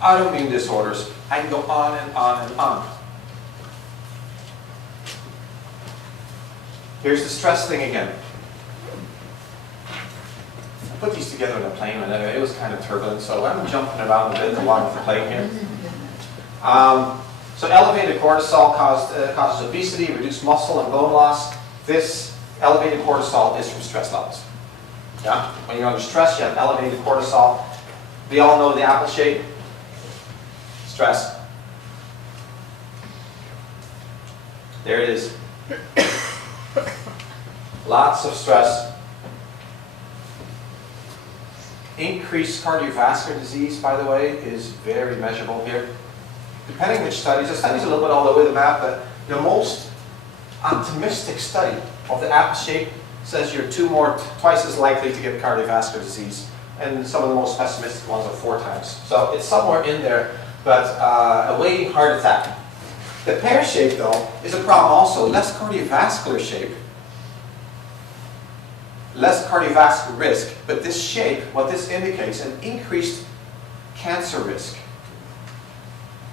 autoimmune disorders. I can go on and on and on. Here's the stress thing again. I put these together in a plane, and it was kind of turbulent, so I'm jumping around a bit along with the plane here. So elevated cortisol causes obesity, reduced muscle and bone loss. This elevated cortisol is from stress levels. Yeah? When you're under stress, you have elevated cortisol. We all know the apple shape. Stress. There it is. Lots of stress. Increased cardiovascular disease, by the way, is very measurable here. Depending which studies, the studies are a little bit all over the map, but the most optimistic study of the apple shape says you're twice as likely to get cardiovascular disease, and some of the most pessimistic ones are 4 times. So it's somewhere in there, but awaiting heart attack. The pear shape, though, is a problem also. Less cardiovascular shape, less cardiovascular risk, but this shape, what this indicates, an increased cancer risk.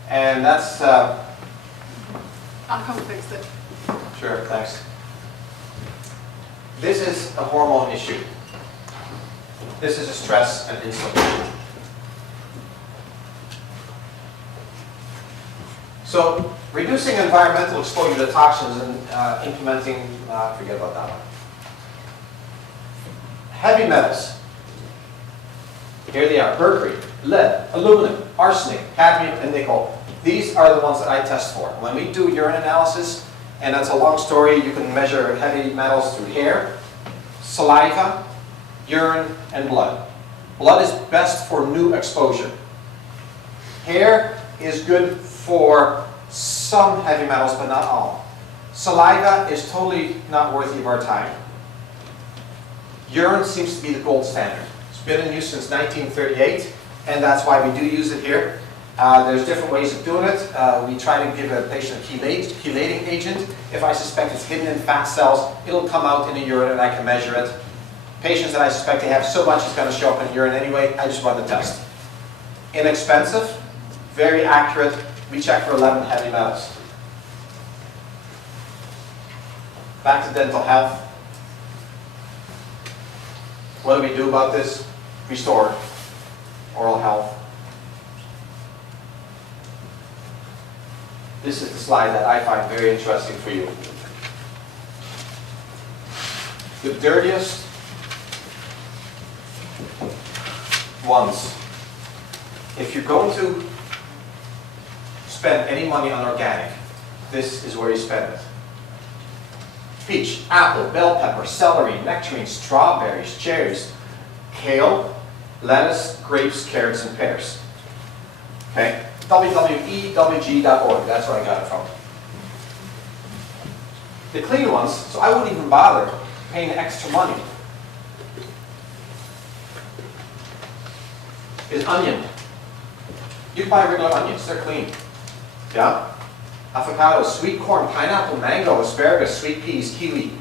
And that's... I'll come fix it. Sure, thanks. This is a hormone issue. This is a stress and insulin issue. So, reducing environmental exposure to toxins and implementing, forget about that one. Heavy metals. Here they are: mercury, lead, aluminum, arsenic, cadmium, and nickel. These are the ones that I test for. When we do urine analysis, and that's a long story, you can measure heavy metals through hair, saliva, urine, and blood. Blood is best for new exposure. Hair is good for some heavy metals, but not all. Saliva is totally not worthy of our time. Urine seems to be the gold standard. It's been in use since 1938, and that's why we do use it here. There's different ways of doing it. We try to give a patient a chelating agent. If I suspect it's hidden in fat cells, it'll come out in the urine and I can measure it. Patients that I suspect they have so much it's going to show up in the urine anyway, I just run the test. Inexpensive, very accurate. We check for 11 heavy metals. Back to dental health. What do we do about this? Restore oral health. This is the slide that I find very interesting for you. The dirtiest ones. If you're going to spend any money on organic, this is where you spend it. Peach, apple, bell pepper, celery, nectarines, strawberries, cherries, kale, lettuce, grapes, carrots, and pears. Okay? www.ewg.org, that's where I got it from. The clean ones, so I wouldn't even bother paying extra money, is onion. You can buy regular onions, they're clean. Yeah? Avocados, sweet corn, pineapple, mango, asparagus, sweet peas, kiwi,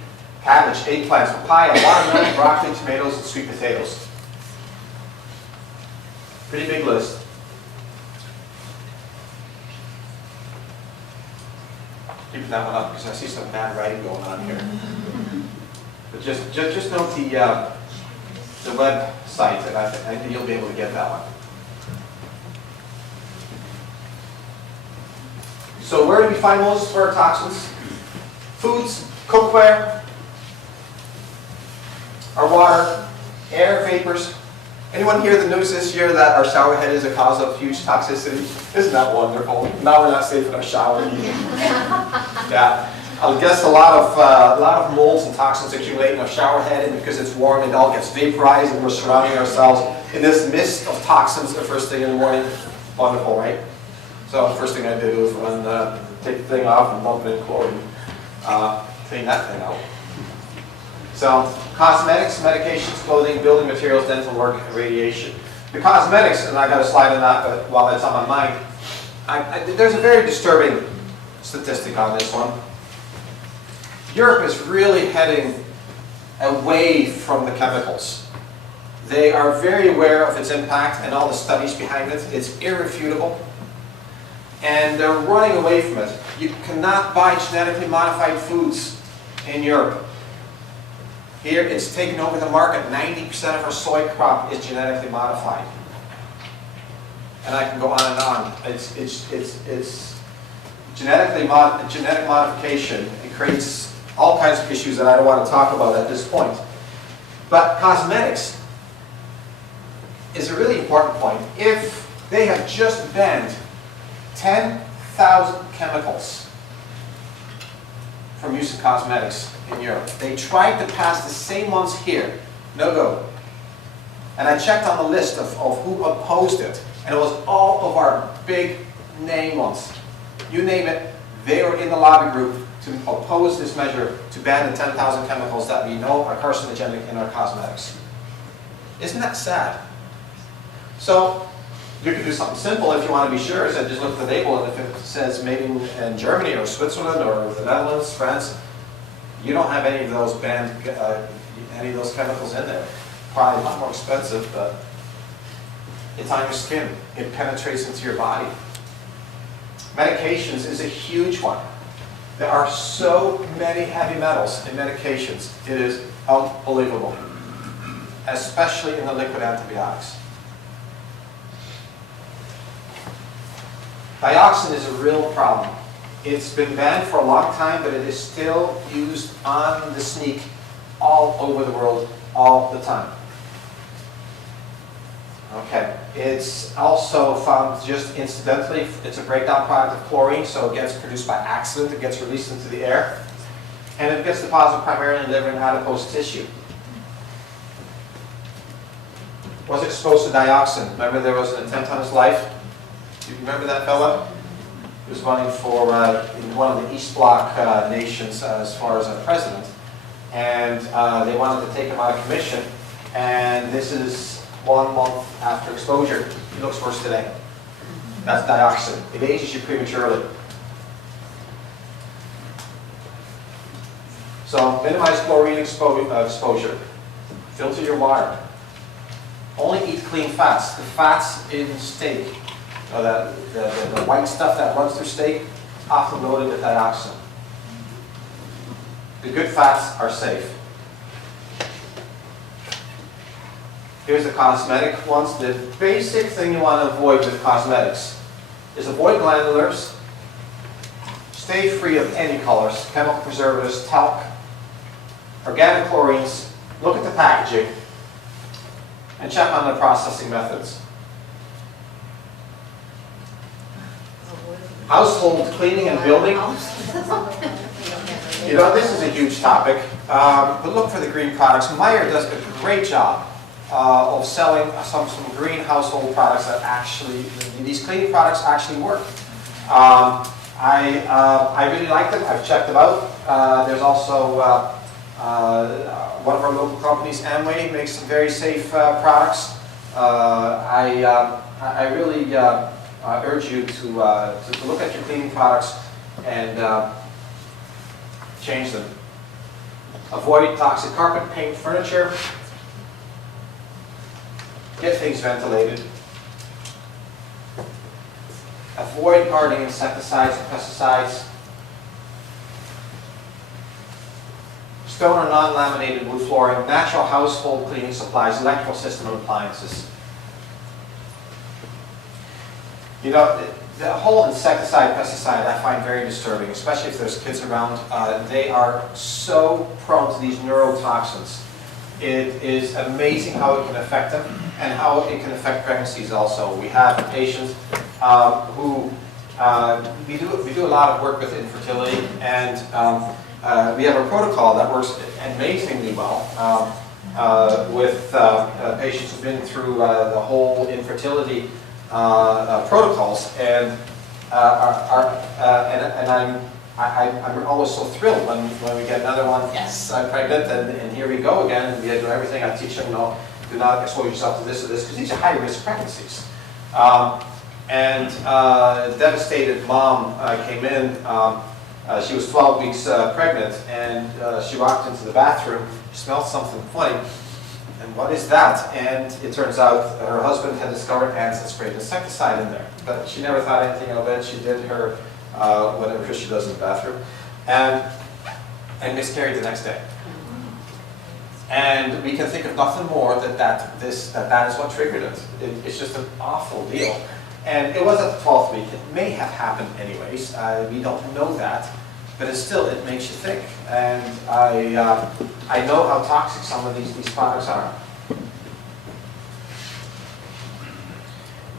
cabbage, eggplants, papaya, watermelon, broccoli, tomatoes, and sweet potatoes. Pretty big list. Keeping that one up because I see some bad writing going on here. But just note the website, and I think you'll be able to get that one. So where do we find most of our toxins? Foods, cookware, our water, air, vapors. Anyone hear the news this year that our shower head is a cause of huge toxicity? Isn't that wonderful? Now we're not safe in our shower. Yeah, I guess a lot of molds and toxins accumulate in our shower head, and because it's warm, it all gets vaporized, and we're surrounding ourselves in this mist of toxins the first thing in the morning. Wonderful, right? So the first thing I did was take the thing off and dump it in chlorine, clean that thing out. So cosmetics, medications, clothing, building materials, dental work, and radiation. The cosmetics, and I got a slide on that, but while it's on my mind, there's a very disturbing statistic on this one. Europe is really heading away from the chemicals. They are very aware of its impact and all the studies behind it. It's irrefutable. And they're running away from it. You cannot buy genetically modified foods in Europe. Here, it's taken over the market. 90% of our soy crop is genetically modified. And I can go on and on. It's genetic modification. It creates all kinds of issues that I don't want to talk about at this point. But cosmetics is a really important point. If they have just banned 10,000 chemicals from use in cosmetics in Europe. They tried to pass the same ones here. No go. And I checked on the list of who opposed it, and it was all of our big name ones. You name it, they were in the lobby group to oppose this measure to ban the 10,000 chemicals that we know are carcinogenic in our cosmetics. Isn't that sad? So, You can do something simple if you want to be sure. So just look at the label, and if it says made in Germany or Switzerland or the Netherlands, France, you don't have any of those any of those chemicals in there. Probably a lot more expensive, but it's on your skin. It penetrates into your body. Medications is a huge one. There are so many heavy metals in medications. It is unbelievable, especially in the liquid antibiotics. Dioxin is a real problem. It's been banned for a long time, but it is still used on the sneak all over the world, all the time. Okay, it's also found just incidentally, it's a breakdown product of chlorine, so it gets produced by accident, it gets released into the air, and it gets deposited primarily in liver and adipose tissue. Was exposed to dioxin. Remember there was an attempt on his life? Do you remember that fella? He was running for in one of the East Bloc nations as far as a president, and they wanted to take him out of commission, and this is 1 month after exposure. He looks worse today. That's dioxin. It ages you prematurely. So minimize chlorine exposure. Filter your water. Only eat clean fats. The fats in steak, the white stuff that runs through steak, often loaded with dioxin. The good fats are safe. Here's the cosmetic ones. The basic thing you want to avoid with cosmetics is avoid glandulars, stay free of any colors, chemical preservatives, talc, organic chlorines, look at the packaging, and check on the processing methods. Household cleaning and building. You know, this is a huge topic, but look for the green products. Meyer does a great job of selling some green household products that actually, these cleaning products actually work. I really like them. I've checked them out. There's also one of our local companies, Amway, makes some very safe products. I really urge you to look at your cleaning products and change them. Avoid toxic carpet, paint, furniture. Get things ventilated. Avoid gardening insecticides and pesticides. Stone or non-laminated wood flooring, natural household cleaning supplies, electrical system appliances. You know, the whole insecticide, pesticide, I find very disturbing, especially if there's kids around. They are so prone to these neurotoxins. It is amazing how it can affect them and how it can affect pregnancies also. We have patients who, we do a lot of work with infertility, and we have a protocol that works amazingly well with patients who've been through the whole infertility protocols, and I'm always so thrilled when we get another one. Yes, I'm pregnant, and here we go again. And we do everything. I teach them, no, do not expose yourself to this or this, because these are high-risk pregnancies. Devastated mom came in. She was 12 weeks pregnant, and she walked into the bathroom. She smelled something funny. And what is that? And it turns out her husband had discovered ants that sprayed insecticide in there. But she never thought anything of it. She did her whatever she does in the bathroom, and miscarried the next day. And we can think of nothing more that is what triggered it. It's just an awful deal. And it was at the 12th week. It may have happened anyways. We don't know that, but it makes you think. And I know how toxic some of these products are.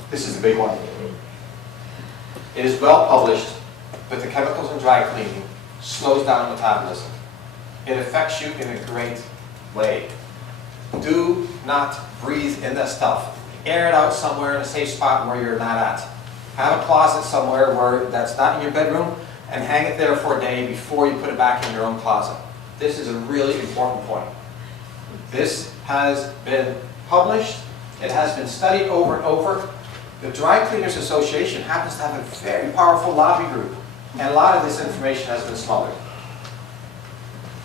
This is a big one. It is well published, but the chemicals in dry cleaning slows down metabolism. It affects you in a great way. Do not breathe in that stuff. Air it out somewhere in a safe spot where you're not at. Have a closet somewhere where that's not in your bedroom, and hang it there for a day before you put it back in your own closet. This is a really important point. This has been published. It has been studied over and over. The Dry Cleaners Association happens to have a very powerful lobby group, and a lot of this information has been smothered.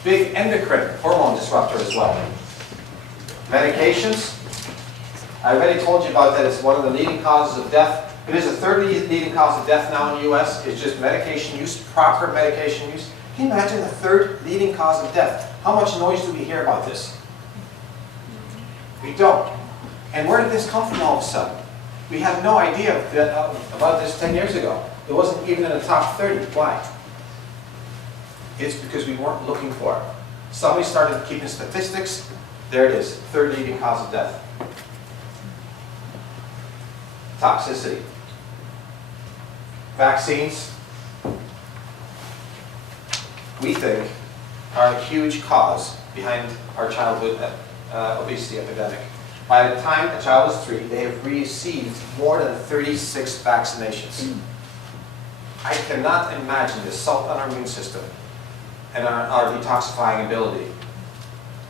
Big endocrine hormone disruptor as well. Medications, I already told you about that. It's one of the leading causes of death. It is the third leading cause of death now in the US. It's just medication use, proper medication use. Can you imagine the third leading cause of death? How much noise do we hear about this? We don't. And where did this come from all of a sudden? We had no idea about this 10 years ago. It wasn't even in the top 30. Why? It's because we weren't looking for it. Somebody started keeping statistics. There it is, third leading cause of death. Toxicity. Vaccines, we think, are a huge cause behind our childhood obesity epidemic. By the time a child is 3, they have received more than 36 vaccinations. I cannot imagine the assault on our immune system and our detoxifying ability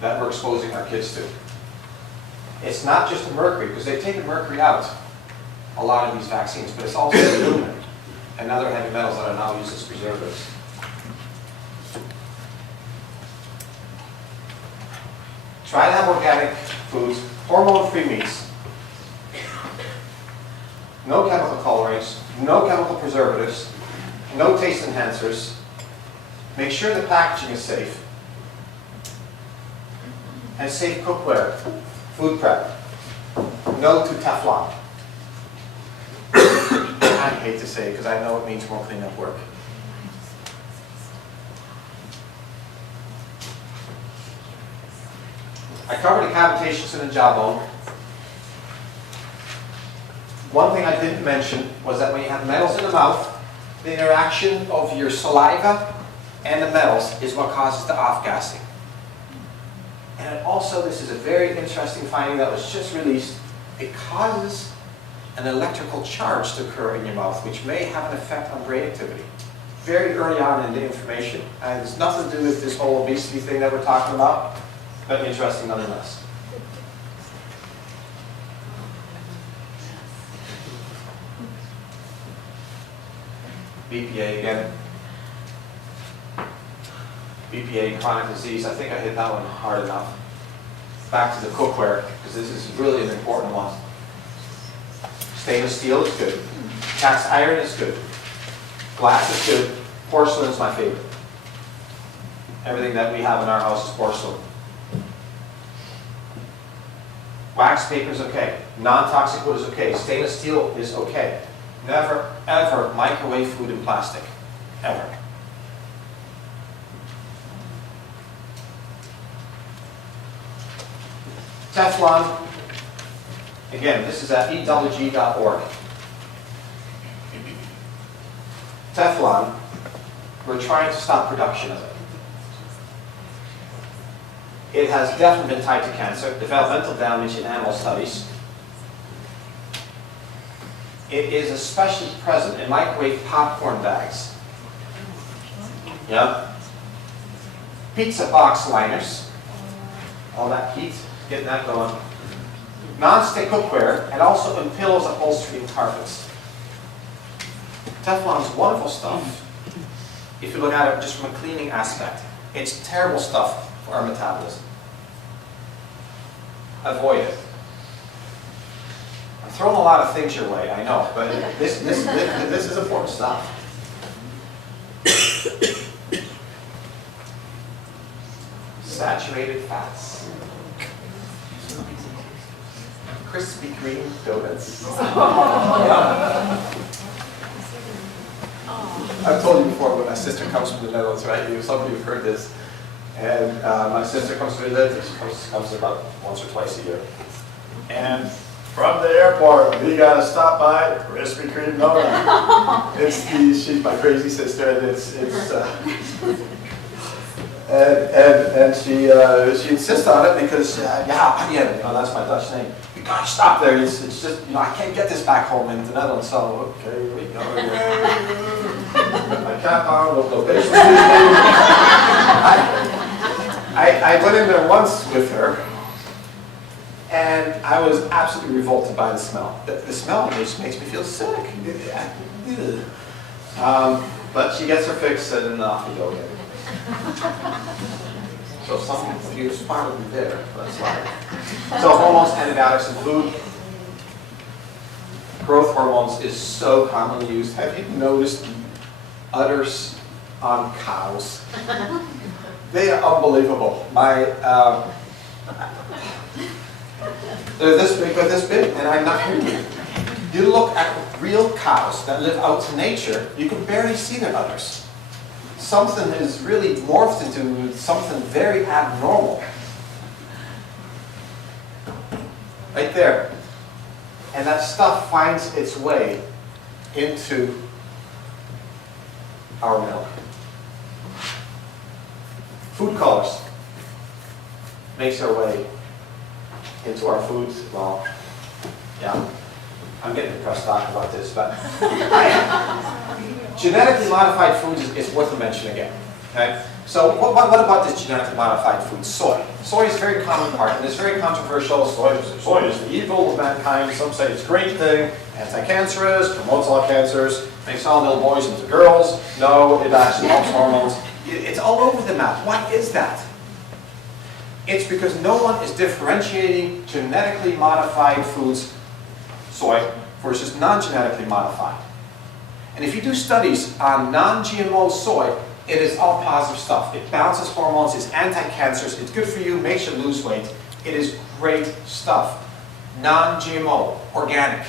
that we're exposing our kids to. It's not just the mercury, because they've taken mercury out, a lot of these vaccines, but it's also aluminum and other heavy metals that are now used as preservatives. Try to have organic foods, hormone-free meats, no chemical colorings, no chemical preservatives, no taste enhancers. Make sure the packaging is safe. And safe cookware, food prep. No to Teflon. I hate to say it because I know it means more cleanup work. I covered decapitations in the jawbone. One thing I didn't mention was that when you have metals in the mouth, the interaction of your saliva and the metals is what causes the off-gassing. And also, this is a very interesting finding that was just released. It causes an electrical charge to occur in your mouth, which may have an effect on brain activity. Very early on in the information. And it's nothing to do with this whole obesity thing that we're talking about, but interesting nonetheless. BPA again. BPA, chronic disease. I think I hit that one hard enough. Back to the cookware, because this is really an important one. Stainless steel is good. Cast iron is good. Glass is good. Porcelain is my favorite. Everything that we have in our house is porcelain. Wax paper is okay. Non-toxic wood is okay. Stainless steel is okay. Never, ever microwave food in plastic. Ever. Teflon, again, this is at ewg.org. Teflon, we're trying to stop production of it. It has definitely been tied to cancer, developmental damage in animal studies. It is especially present in microwave popcorn bags. Yeah. Pizza box liners. All that heat, getting that going. Non-stick cookware, and also in pillows, upholstery, and carpets. Teflon is wonderful stuff if you look at it just from a cleaning aspect. It's terrible stuff for our metabolism. Avoid it. I'm throwing a lot of things your way, I know, but this is important stuff. Saturated fats. Krispy Kreme donuts. I've told you before, when my sister comes from the Netherlands, right? Some of you have heard this. And my sister comes to visit. She comes about once or twice a year. And from the airport, we gotta stop by Krispy Kreme donut. She's my crazy sister, and and she insists on it because that's my Dutch name. You gotta stop there. It's just I can't get this back home in the Netherlands. So okay, here we go. Put my cap on. We'll go basically. I went in there once with her, And I was absolutely revolted by the smell. The smell just makes me feel sick. But she gets her fix and off we go again. So some of you spotted me there, but that's fine. So hormones, antibiotics, and food. Growth hormones is so commonly used. Have you noticed the udders on cows? They are unbelievable. They're this big, and I'm not kidding you. You look at real cows that live out in nature, you can barely see their udders. Something has really morphed into something very abnormal. Right there. And that stuff finds its way into our milk. Food colors makes our way into our foods. Well, yeah, I'm getting depressed talking about this, but genetically modified foods is worth a mention again. Okay? So what about this genetically modified food? Soy. Soy is a very common part, and it's very controversial. Soy is the evil of mankind. Some say it's a great thing, anti-cancerous, promotes all cancers, makes all little boys into girls. No, it actually helps hormones. It's all over the map. Why is that? It's because no one is differentiating genetically modified foods, soy, versus non-genetically modified. And if you do studies on non-GMO soy, it is all positive stuff. It balances hormones, it's anti-cancerous, it's good for you, makes you lose weight. It is great stuff. Non-GMO, organic.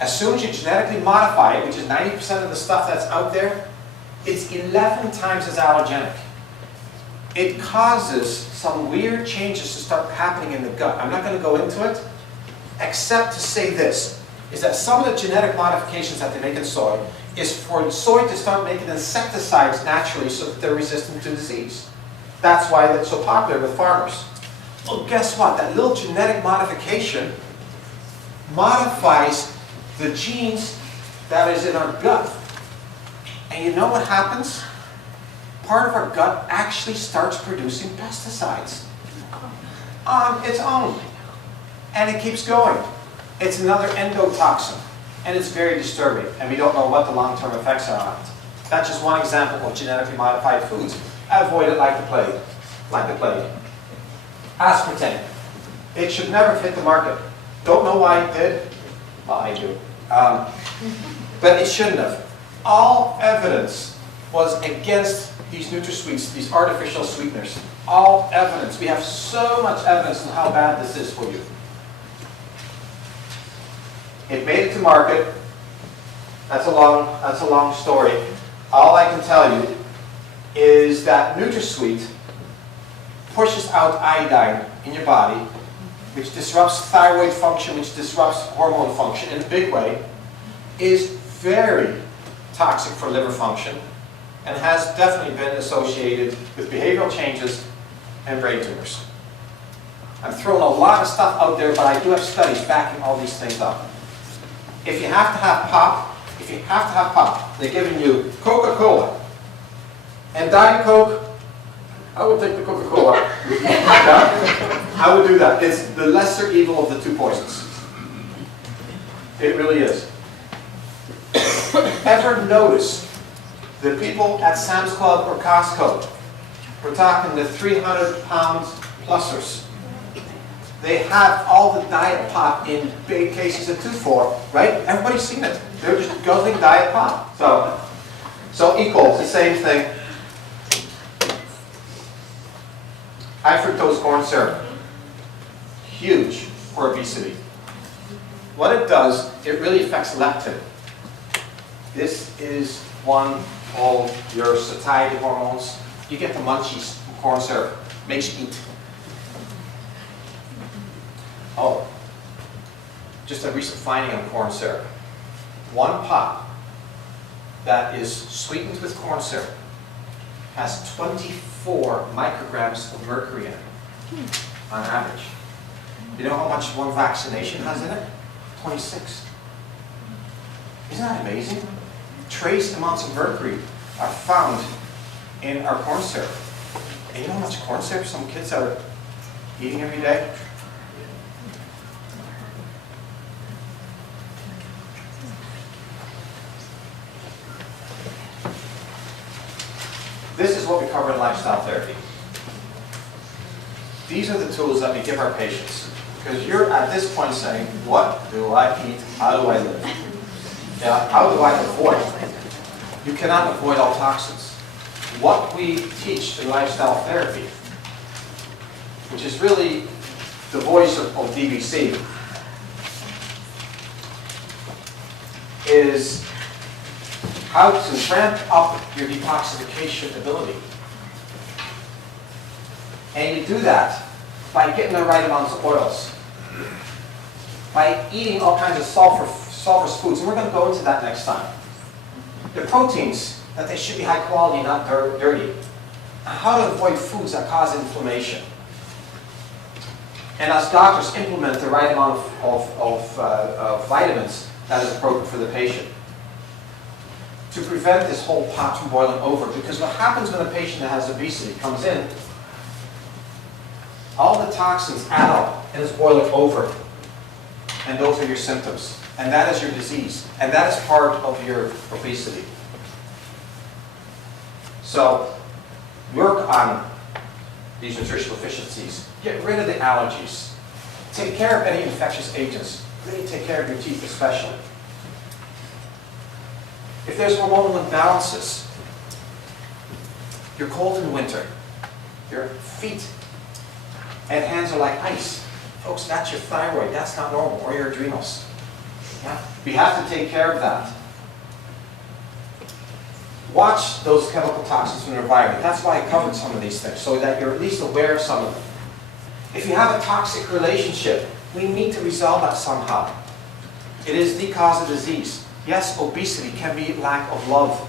As soon as you genetically modify it, which is 90% of the stuff that's out there, it's 11 times as allergenic. It causes some weird changes to start happening in the gut. I'm not going to go into it, except to say this, is that some of the genetic modifications that they make in soy is for soy to start making insecticides naturally so that they're resistant to disease. That's why that's so popular with farmers. Well, guess what? That little genetic modification modifies the genes that is in our gut. And you know what happens? Part of our gut actually starts producing pesticides on its own. And it keeps going. It's another endotoxin. And it's very disturbing. And we don't know what the long-term effects are on it. That's just one example of genetically modified foods. Avoid it like the plague. Like the plague. Aspartame. It should never have hit the market. Don't know why it did. Well, I do. But it shouldn't have. All evidence was against these NutraSweets, these artificial sweeteners. All evidence. We have so much evidence on how bad this is for you. It made it to market. That's a long story. All I can tell you is that NutraSweet pushes out iodine in your body, which disrupts thyroid function, which disrupts hormone function in a big way, is very toxic for liver function, and has definitely been associated with behavioral changes and brain tumors. I'm throwing a lot of stuff out there, but I do have studies backing all these things up. If you have to have pop, they're giving you Coca-Cola and Diet Coke. I would take the Coca-Cola. I would do that. It's the lesser evil of the two poisons. It really is. Ever notice the people at Sam's Club or Costco, we're talking the 300-pound plusers, they have all the diet pop in big cases of 2-4, right? Everybody's seen it. They're just guzzling diet pop. So equal, it's the same thing. High fructose corn syrup, huge for obesity. What it does, it really affects leptin. This is one of your satiety hormones. You get the munchies from corn syrup. Makes you eat. Oh, just a recent finding on corn syrup. One pop that is sweetened with corn syrup has 24 micrograms of mercury in it, on average. You know how much one vaccination has in it? 26. Isn't that amazing? Trace amounts of mercury are found in our corn syrup. And you know how much corn syrup some kids are eating every day? what we cover in lifestyle therapy. These are the tools that we give our patients. Because you're at this point saying, what do I eat? How do I live? Yeah, how do I avoid? You cannot avoid all toxins. What we teach in lifestyle therapy, which is really the voice of DBC, is how to ramp up your detoxification ability. And you do that by getting the right amounts of oils, by eating all kinds of sulfurous foods, and we're going to go into that next time. The proteins, that they should be high quality, not dirty. How to avoid foods that cause inflammation. And as doctors, implement the right amount of vitamins that is appropriate for the patient. To prevent this whole pot from boiling over, because what happens when a patient that has obesity comes in, all the toxins add up and it's boiling over. And those are your symptoms. And that is your disease. And that is part of your obesity. So, work on these nutritional deficiencies. Get rid of the allergies. Take care of any infectious agents. Really take care of your teeth especially. If there's hormonal imbalances, you're cold in winter, your feet and hands are like ice. Folks, that's your thyroid. That's not normal. Or your adrenals. Yeah? We have to take care of that. Watch those chemical toxins from your environment. That's why I covered some of these things, so that you're at least aware of some of them. If you have a toxic relationship, we need to resolve that somehow. It is the cause of disease. Yes, obesity can be lack of love.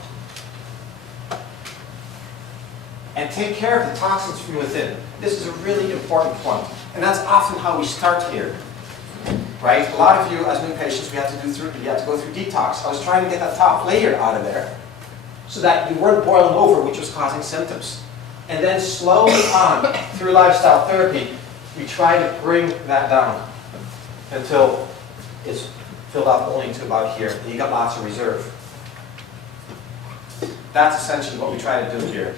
And take care of the toxins from within. This is a really important point. And that's often how we start here. Right? A lot of you, as new patients, you have to go through detox. I was trying to get that top layer out of there so that you weren't boiling over, which was causing symptoms. And then slowly on, through lifestyle therapy, we try to bring that down until it's filled up only to about here. And you got lots of reserve. That's essentially what we try to do here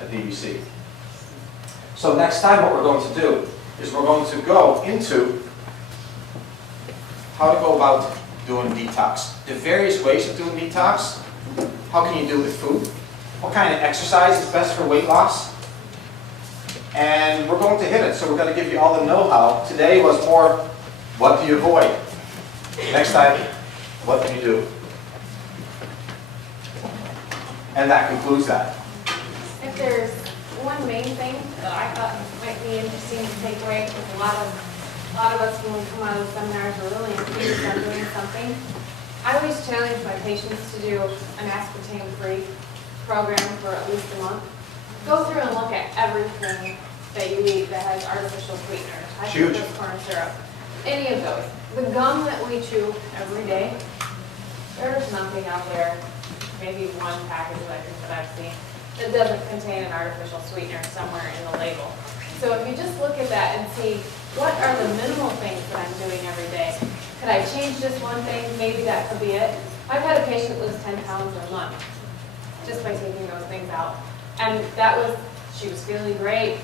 at DBC. So next time what we're going to do is we're going to go into how to go about doing detox. The various ways of doing detox. How can you do it with food? What kind of exercise is best for weight loss? And we're going to hit it. So we're going to give you all the know-how. Today was more, what do you avoid? Next time, what do you do? And that concludes that. If there's one main thing that I thought might be interesting to take away, because a lot of us when we come out of the seminars are really enthused on doing something. I always challenge my patients to do an aspartame-free program for at least a month. Go through and look at everything that you eat that has artificial sweeteners, high fructose corn syrup, any of those. The gum that we chew every day, there's nothing out there, maybe one package that I've seen, that doesn't contain an artificial sweetener somewhere in the label. So if you just look at that and see, what are the minimal things that I'm doing every day? Could I change just one thing? Maybe that could be it. I've had a patient lose 10 pounds in a month just by taking those things out. And she was feeling great,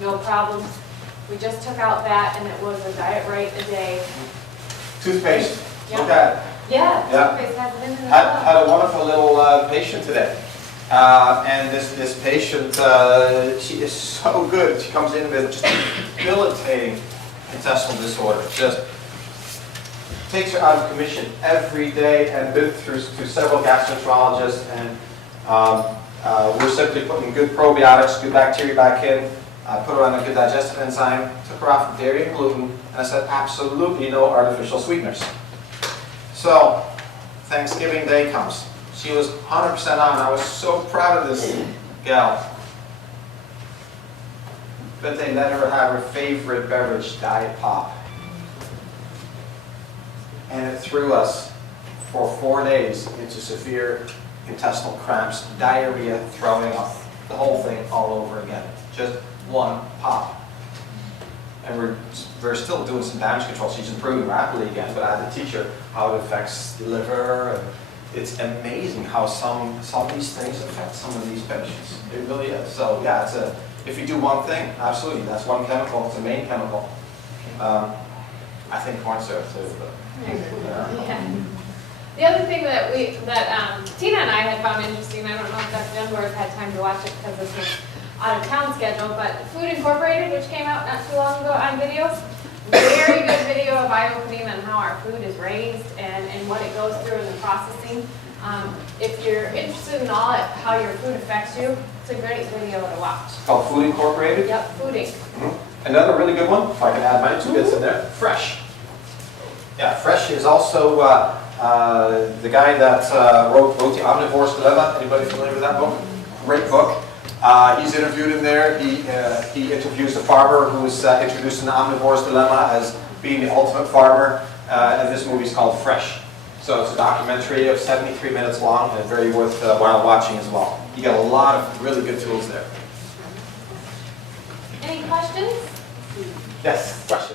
no problems. We just took out that, and it was a diet right a day. Toothpaste. Yep. Look at it. Yeah, toothpaste has it in it as well. Had a wonderful little patient today. And this patient, she is so good. She comes in with just debilitating intestinal disorder. Just takes her out of commission every day, and been through several gastroenterologists, and we're simply putting good probiotics, good bacteria back in, put her on a good digestive enzyme, took her off of dairy and gluten, and I said absolutely no artificial sweeteners. So Thanksgiving Day comes. She was 100% on. I was so proud of this gal. But they let her have her favorite beverage, Diet Pop. And it threw us for 4 days into severe intestinal cramps, diarrhea, throwing up, the whole thing all over again. Just one pop. And we're still doing some damage control. She's improving rapidly again, but I had to teach her how it affects the liver and it's amazing how some of these things affect some of these patients. It really is. So yeah, if you do one thing, absolutely, that's one chemical, it's a main chemical. I think corn syrup too, but. Yeah. The other thing that Tina and I had found interesting, I don't know if Dr. Dunbar had time to watch it because this was out of town schedule, but Food Incorporated, which came out not too long ago on videos, very good video of eye-opening on how our food is raised and what it goes through in the processing. If you're interested in all how your food affects you, it's a great video to watch. It's called Food Incorporated? Yep, fooding. Another really good one, if I can add my 2 bits in there, Fresh. Yeah, Fresh is also the guy that wrote The Omnivore's Dilemma. Anybody familiar with that book? Great book. He's interviewed in there. He interviews a farmer who's introducing the Omnivore's Dilemma as being the ultimate farmer. And this movie is called Fresh. So it's a documentary of 73 minutes long and very worthwhile watching as well. You got a lot of really good tools there. Any questions? Yes, question.